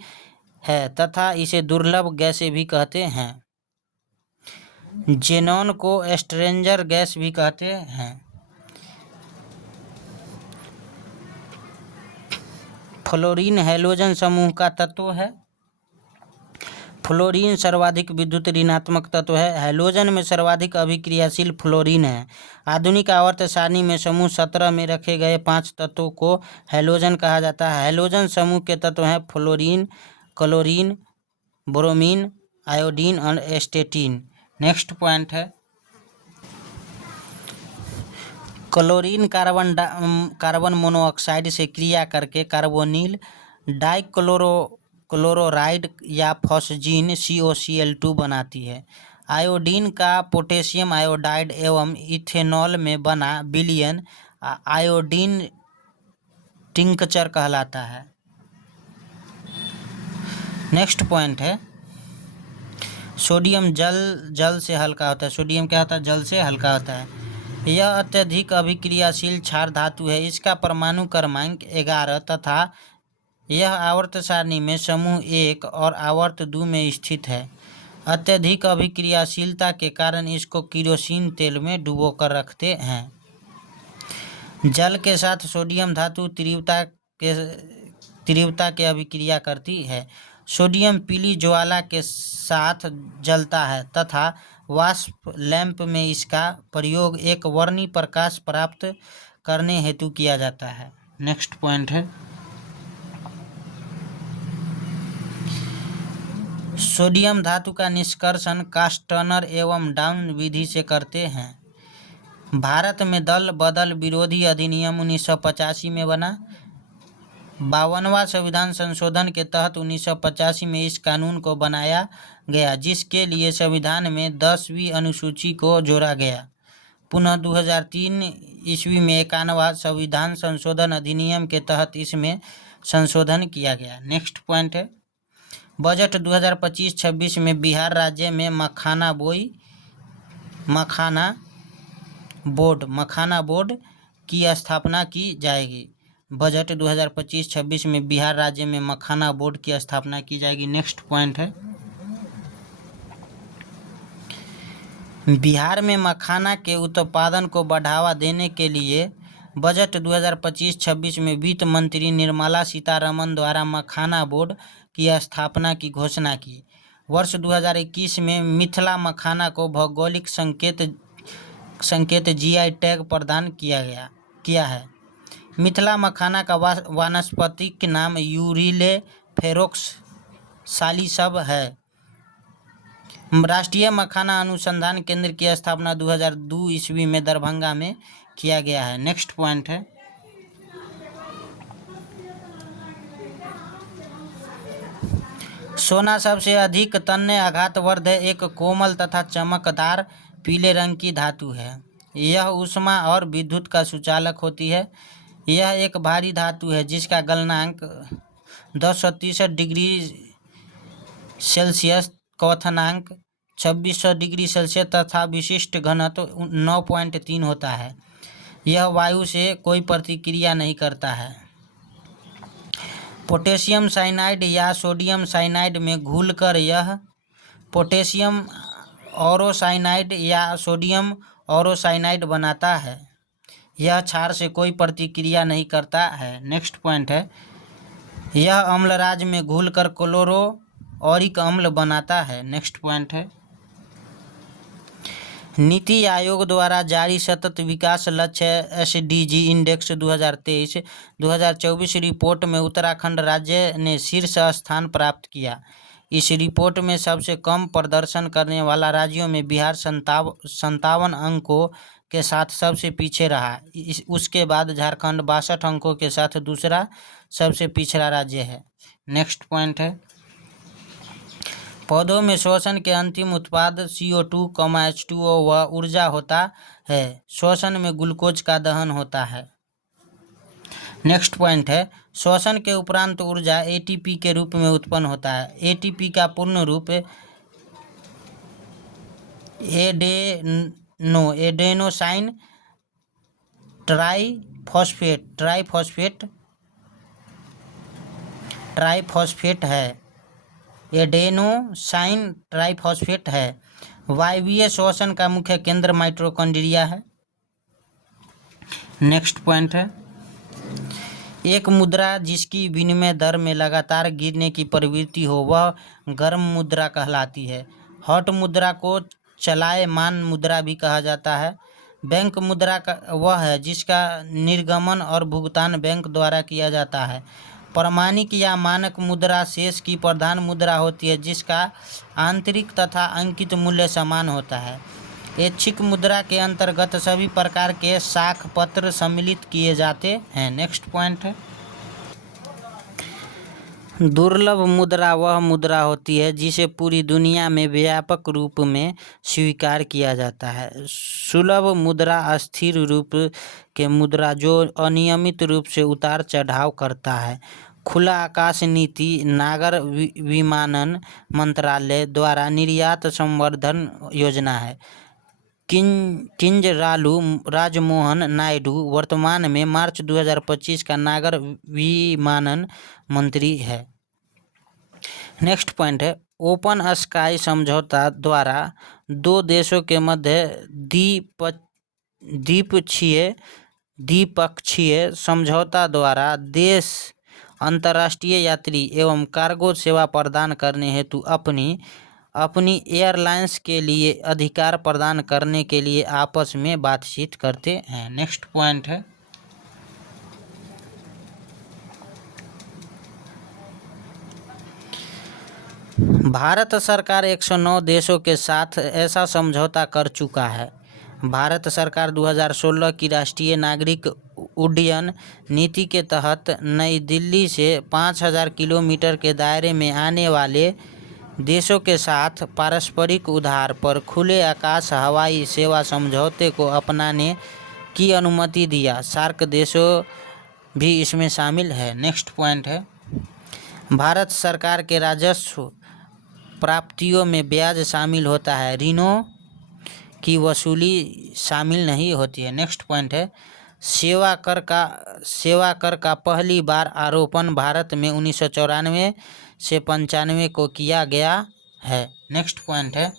है तथा इसे दुर्लभ गैसें भी कहते हैं। जेनॉन को स्ट्रेंजर गैस भी कहते हैं। फ्लोरीन हैलोजन समूह का तत्व है। फ्लोरीन सर्वाधिक विद्युत ऋणात्मक तत्व है। हैलोजन में सर्वाधिक अभिक्रियाशील फ्लोरीन है। आधुनिक आवर्त सारणी में समूह 17 में रखे गए 5 तत्वों को हैलोजन कहा जाता है। हैलोजन समूह के तत्व हैं फ्लोरीन, क्लोरीन, ब्रोमीन, आयोडीन और एस्टेटिन। नेक्स्ट पॉइंट है क्लोरीन कार्बन मोनोऑक्साइड से क्रिया करके कार्बोनिल डाइक्लोराइड या फॉस्जीन COCl2 बनाती है। आयोडीन का पोटेशियम आयोडाइड एवं इथेनॉल में बना विलयन आयोडीन टिंक्चर कहलाता है। नेक्स्ट पॉइंट है सोडियम जल से हल्का होता है। सोडियम क्या होता है? जल से हल्का होता है। यह अत्यधिक अभिक्रियाशील क्षार धातु है। इसका परमाणु क्रमांक 11 तथा यह आवर्त सारणी में समूह 1 और आवर्त 2 में स्थित है। अत्यधिक अभिक्रियाशीलता के कारण इसको केरोसिन तेल में डुबोकर रखते हैं। जल के साथ सोडियम धातु तीव्रता के अभिक्रिया करती है। सोडियम पीली ज्वाला के साथ जलता है तथा वाष्प लैंप में इसका प्रयोग एक वर्णी प्रकाश प्राप्त करने हेतु किया जाता है। नेक्स्ट पॉइंट है सोडियम धातु का निष्कर्षण कास्टनर एवं डाउन विधि से करते हैं। भारत में दल बदल विरोधी अधिनियम 1985 में बना। 52वां संविधान संशोधन के तहत 1985 में इस कानून को बनाया गया जिसके लिए संविधान में 10वीं अनुसूची को जोड़ा गया। पुनः 2003 ईस्वी में 51वां संविधान संशोधन अधिनियम के तहत इसमें संशोधन किया गया। नेक्स्ट पॉइंट है बजट 2025-26 में बिहार राज्य में मखाना बोर्ड की स्थापना की जाएगी। बजट 2025-26 में बिहार राज्य में मखाना बोर्ड की स्थापना की जाएगी। नेक्स्ट पॉइंट है बिहार में मखाना के उत्पादन को बढ़ावा देने के लिए बजट 2025-26 में वित्त मंत्री निर्मला सीतारमण द्वारा मखाना बोर्ड की स्थापना की घोषणा की। वर्ष 2021 में मिथिला मखाना को भौगोलिक संकेत GI टैग प्रदान किया है। मिथिला मखाना का वानस्पतिक नाम यूरिलेफेरोक्स सालिसब है। राष्ट्रीय मखाना अनुसंधान केंद्र की स्थापना 2002 ईस्वी में दरभंगा में किया गया है। नेक्स्ट पॉइंट है सोना सबसे अधिक तन्य आघातवर्ध एक कोमल तथा चमकदार पीले रंग की धातु है। यह ऊष्मा और विद्युत का सुचालक होती है। यह एक भारी धातु है जिसका गलनांक 1063 डिग्री सेल्सियस, क्वथनांक 2600 डिग्री सेल्सियस तथा विशिष्ट घनत्व 9.3 होता है। यह वायु से कोई प्रतिक्रिया नहीं करता है। पोटेशियम साइनाइड या सोडियम साइनाइड में घुलकर यह पोटेशियम ऑरोसाइनाइड या सोडियम ऑरोसाइनाइड बनाता है। यह क्षार से कोई प्रतिक्रिया नहीं करता है। नेक्स्ट पॉइंट है, यह अम्लराज में घुलकर क्लोरोऑरिक अम्ल बनाता है। नेक्स्ट पॉइंट है, नीति आयोग द्वारा जारी सतत विकास लक्ष्य एसडीजी इंडेक्स 2023-2024 रिपोर्ट में उत्तराखंड राज्य ने शीर्ष स्थान प्राप्त किया। इस रिपोर्ट में सबसे कम प्रदर्शन करने वाला राज्यों में बिहार 57 अंकों के साथ सबसे पीछे रहा। उसके बाद झारखंड 62 अंकों के साथ दूसरा सबसे पिछड़ा राज्य है। नेक्स्ट पॉइंट है, पौधों में श्वसन के अंतिम उत्पाद CO2, H2O व ऊर्जा होता है। श्वसन में ग्लूकोज का दहन होता है। नेक्स्ट पॉइंट है, श्वसन के उपरांत ऊर्जा ATP के रूप में उत्पन्न होता है। ATP का पूर्ण रूप एडेनोसाइन ट्राइफॉस्फेट है। एडेनोसाइन ट्राइफॉस्फेट है। वायवीय श्वसन का मुख्य केंद्र माइटोकॉन्ड्रिया है। नेक्स्ट पॉइंट है, एक मुद्रा जिसकी विनिमय दर में लगातार गिरने की प्रवृत्ति हो वह गर्म मुद्रा कहलाती है। हॉट मुद्रा को चलायमान मुद्रा भी कहा जाता है। बैंक मुद्रा का वह है जिसका निर्गमन और भुगतान बैंक द्वारा किया जाता है। प्रमाणिक या मानक मुद्रा शेष की प्रधान मुद्रा होती है जिसका आंतरिक तथा अंकित मूल्य समान होता है। ऐच्छिक मुद्रा के अंतर्गत सभी प्रकार के साख पत्र सम्मिलित किए जाते हैं। नेक्स्ट पॉइंट है, दुर्लभ मुद्रा वह मुद्रा होती है जिसे पूरी दुनिया में व्यापक रूप में स्वीकार किया जाता है। सुलभ मुद्रा अस्थिर रूप के मुद्रा जो अनियमित रूप से उतार चढ़ाव करता है। खुला आकाश नीति नागर विमानन मंत्रालय द्वारा निर्यात संवर्धन योजना है। किंजरालू राजमोहन नायडू वर्तमान में मार्च 2025 का नागर विमानन मंत्री है। नेक्स्ट पॉइंट है, ओपन स्काई समझौता द्वारा दो देशों के मध्य द्विपक्षीय समझौता द्वारा देश अंतर्राष्ट्रीय यात्री एवं कार्गो सेवा प्रदान करने हेतु अपनी एयरलाइंस के लिए अधिकार प्रदान करने के लिए आपस में बातचीत करते हैं। नेक्स्ट पॉइंट है, भारत सरकार 109 देशों के साथ ऐसा समझौता कर चुका है। भारत सरकार 2016 की राष्ट्रीय नागरिक उड्डयन नीति के तहत नई दिल्ली से 5000 किलोमीटर के दायरे में आने वाले देशों के साथ पारस्परिक आधार पर खुले आकाश हवाई सेवा समझौते को अपनाने की अनुमति दिया। सार्क देशों भी इसमें शामिल है। नेक्स्ट पॉइंट है, भारत सरकार के राजस्व प्राप्तियों में ब्याज शामिल होता है, ऋणों की वसूली शामिल नहीं होती है। नेक्स्ट पॉइंट है, सेवा कर का पहली बार आरोपण भारत में 1994 से 95 को किया गया है। नेक्स्ट पॉइंट है,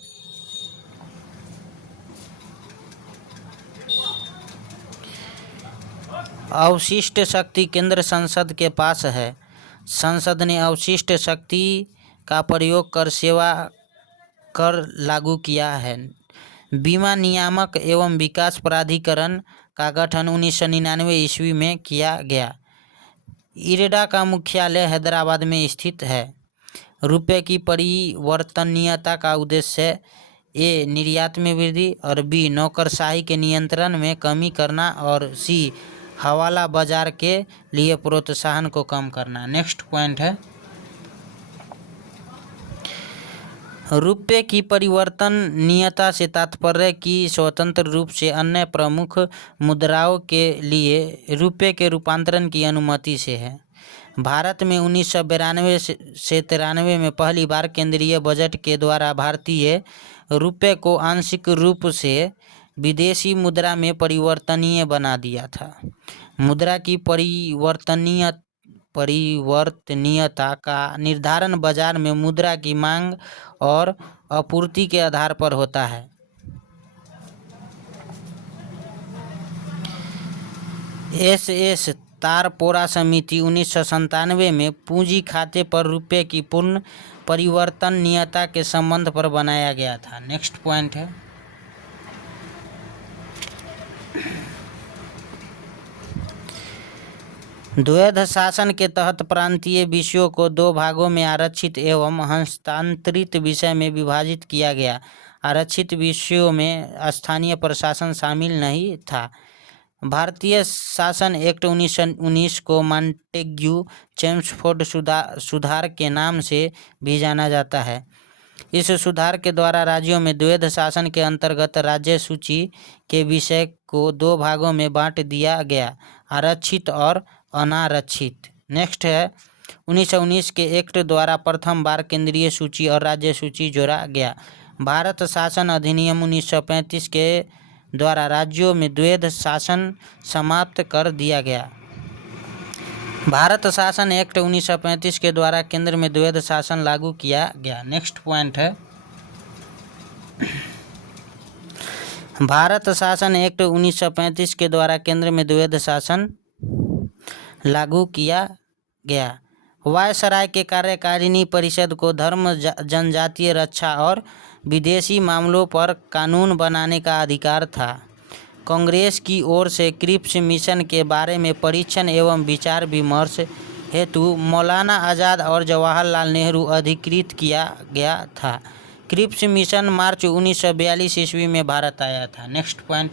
अवशिष्ट शक्ति केंद्र संसद के पास है। संसद ने अवशिष्ट शक्ति का प्रयोग कर सेवा कर लागू किया है। बीमा नियामक एवं विकास प्राधिकरण का गठन 1999 ईस्वी में किया गया। इरडा का मुख्यालय हैदराबाद में स्थित है। रुपये की परिवर्तनीयता का उद्देश्य ए निर्यात में वृद्धि और बी नौकरशाही के नियंत्रण में कमी करना और सी हवाला बाजार के लिए प्रोत्साहन को कम करना। नेक्स्ट पॉइंट है, रुपये की परिवर्तनीयता से तात्पर्य की स्वतंत्र रूप से अन्य प्रमुख मुद्राओं के लिए रुपये के रूपांतरण की अनुमति से है। भारत में 1992 से 93 में पहली बार केंद्रीय बजट के द्वारा भारतीय रुपये को आंशिक रूप से विदेशी मुद्रा में परिवर्तनीय बना दिया था। मुद्रा की परिवर्तनीयता का निर्धारण बाजार में मुद्रा की मांग और आपूर्ति के आधार पर होता है। एस तारपोरा समिति 1997 में पूंजी खाते पर रुपये की पूर्ण परिवर्तनीयता के संबंध पर बनाया गया था। नेक्स्ट पॉइंट है, द्वैध शासन के तहत प्रांतीय विषयों को 2 भागों में आरक्षित एवं हस्तांतरित विषय में विभाजित किया गया। आरक्षित विषयों में स्थानीय प्रशासन शामिल नहीं था। भारतीय शासन एक्ट 1919 को मॉन्टेग्यू चेम्सफोर्ड सुधार के नाम से भी जाना जाता है। इस सुधार के द्वारा राज्यों में द्वैध शासन के अंतर्गत राज्य सूची के विषय को 2 भागों में बांट दिया गया, आरक्षित और अनारक्षित। नेक्स्ट है, 1919 के एक्ट द्वारा प्रथम बार केंद्रीय सूची और राज्य सूची जोड़ा गया। भारत शासन अधिनियम 1935 के द्वारा राज्यों में द्वैध शासन समाप्त कर दिया गया। भारत शासन एक्ट 1935 के द्वारा केंद्र में द्वैध शासन लागू किया गया। नेक्स्ट पॉइंट है, भारत शासन एक्ट 1935 के द्वारा केंद्र में द्वैध शासन लागू किया गया। वायसराय के कार्यकारिणी परिषद को धर्म, जनजातीय रक्षा और विदेशी मामलों पर कानून बनाने का अधिकार था। कांग्रेस की ओर से क्रिप्स मिशन के बारे में परीक्षण एवं विचार विमर्श हेतु मौलाना आज़ाद और जवाहरलाल नेहरू अधिकृत किया गया था। क्रिप्स मिशन मार्च 1942 ईस्वी में भारत आया था। Next point,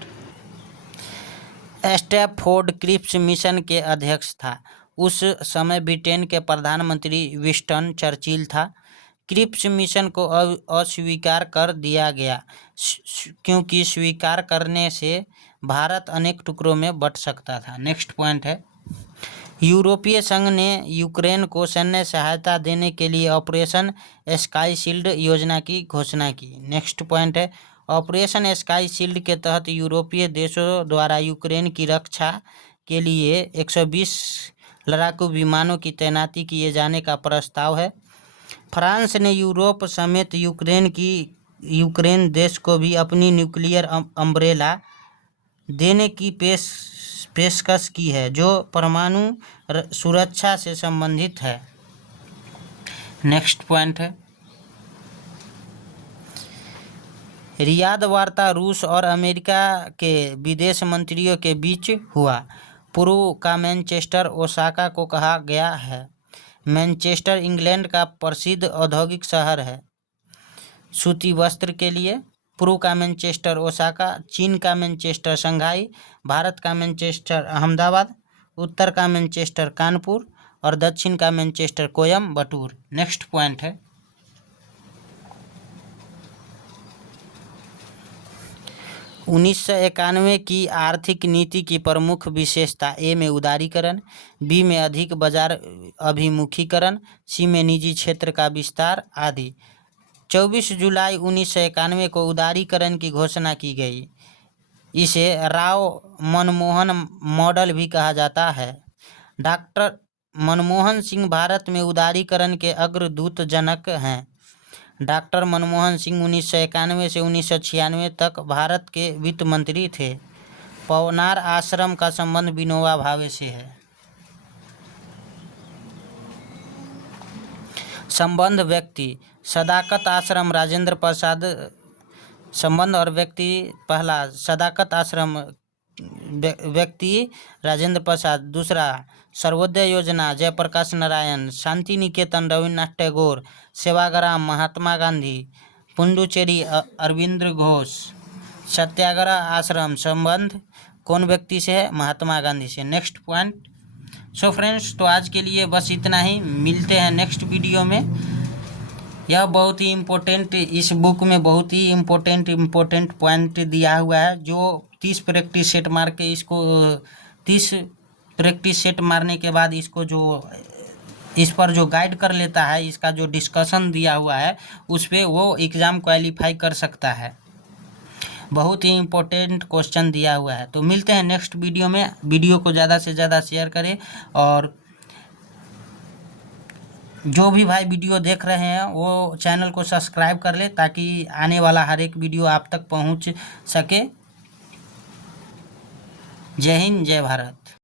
Stafford Cripps mission के अध्यक्ष था। उस समय ब्रिटेन के प्रधानमंत्री विंस्टन चर्चिल था। क्रिप्स मिशन को अस्वीकार कर दिया गया क्योंकि स्वीकार करने से भारत अनेक टुकड़ों में बंट सकता था। नेक्स्ट पॉइंट है, यूरोपीय संघ ने यूक्रेन को सैन्य सहायता देने के लिए ऑपरेशन स्काई शील्ड योजना की घोषणा की। नेक्स्ट पॉइंट है, ऑपरेशन स्काई शील्ड के तहत यूरोपीय देशों द्वारा यूक्रेन की रक्षा के लिए 120 लड़ाकू विमानों की तैनाती किए जाने का प्रस्ताव है। फ्रांस ने यूरोप समेत यूक्रेन देश को भी अपनी न्यूक्लियर अम्ब्रेला देने की पेशकश की है, जो परमाणु सुरक्षा से संबंधित है। नेक्स्ट पॉइंट है, रियाद वार्ता रूस और अमेरिका के विदेश मंत्रियों के बीच हुआ। पूर्व का मैनचेस्टर ओसाका को कहा गया है। मैनचेस्टर इंग्लैंड का प्रसिद्ध औद्योगिक शहर है सूती वस्त्र के लिए। पूर्व का मैनचेस्टर ओसाका, चीन का मैनचेस्टर शंघाई, भारत का मैनचेस्टर अहमदाबाद, उत्तर का मैनचेस्टर कानपुर और दक्षिण का मैनचेस्टर कोयम्बटूर। नेक्स्ट पॉइंट है, 1991 की आर्थिक नीति की प्रमुख विशेषता ए में उदारीकरण, बी में अधिक बाजार अभिमुखीकरण, सी में निजी क्षेत्र का विस्तार आदि। 24 जुलाई 1991 को उदारीकरण की घोषणा की गई। इसे राव मनमोहन मॉडल भी कहा जाता है। डॉक्टर मनमोहन सिंह भारत में उदारीकरण के अग्रदूत जनक हैं। डॉक्टर मनमोहन सिंह 1991 से 1996 तक भारत के वित्त मंत्री थे। पवनार आश्रम का संबंध विनोबा भावे से है। संबंध व्यक्ति, सदाकत आश्रम राजेंद्र प्रसाद। संबंध और व्यक्ति, पहला सदाकत आश्रम व्यक्ति राजेंद्र प्रसाद, दूसरा सर्वोदय योजना जयप्रकाश नारायण, शांति निकेतन रविन्द्रनाथ टैगोर, सेवाग्राम महात्मा गांधी, पुडुचेरी अरविंद घोष, सत्याग्रह आश्रम। संबंध कौन व्यक्ति से है? महात्मा गांधी से। Next point. सो फ्रेंड्स, तो आज के लिए बस इतना ही। मिलते हैं नेक्स्ट वीडियो में। यह बहुत ही इम्पोर्टेंट, इस बुक में बहुत ही इम्पोर्टेंट पॉइंट दिया हुआ है, जो 30 प्रैक्टिस सेट मार के इसको 30 प्रैक्टिस सेट मारने के बाद इसको जो इस पर जो गाइड कर लेता है, इसका जो डिस्कशन दिया हुआ है उस पर वो एग्ज़ाम क्वालिफाई कर सकता है। बहुत ही इम्पोर्टेंट क्वेश्चन दिया हुआ है। तो मिलते हैं नेक्स्ट वीडियो में। वीडियो को ज़्यादा से ज़्यादा शेयर करें, और जो भी भाई वीडियो देख रहे हैं वो चैनल को सब्सक्राइब कर ले, ताकि आने वाला हर एक वीडियो आप तक पहुंच सके। जय हिंद, जय भारत।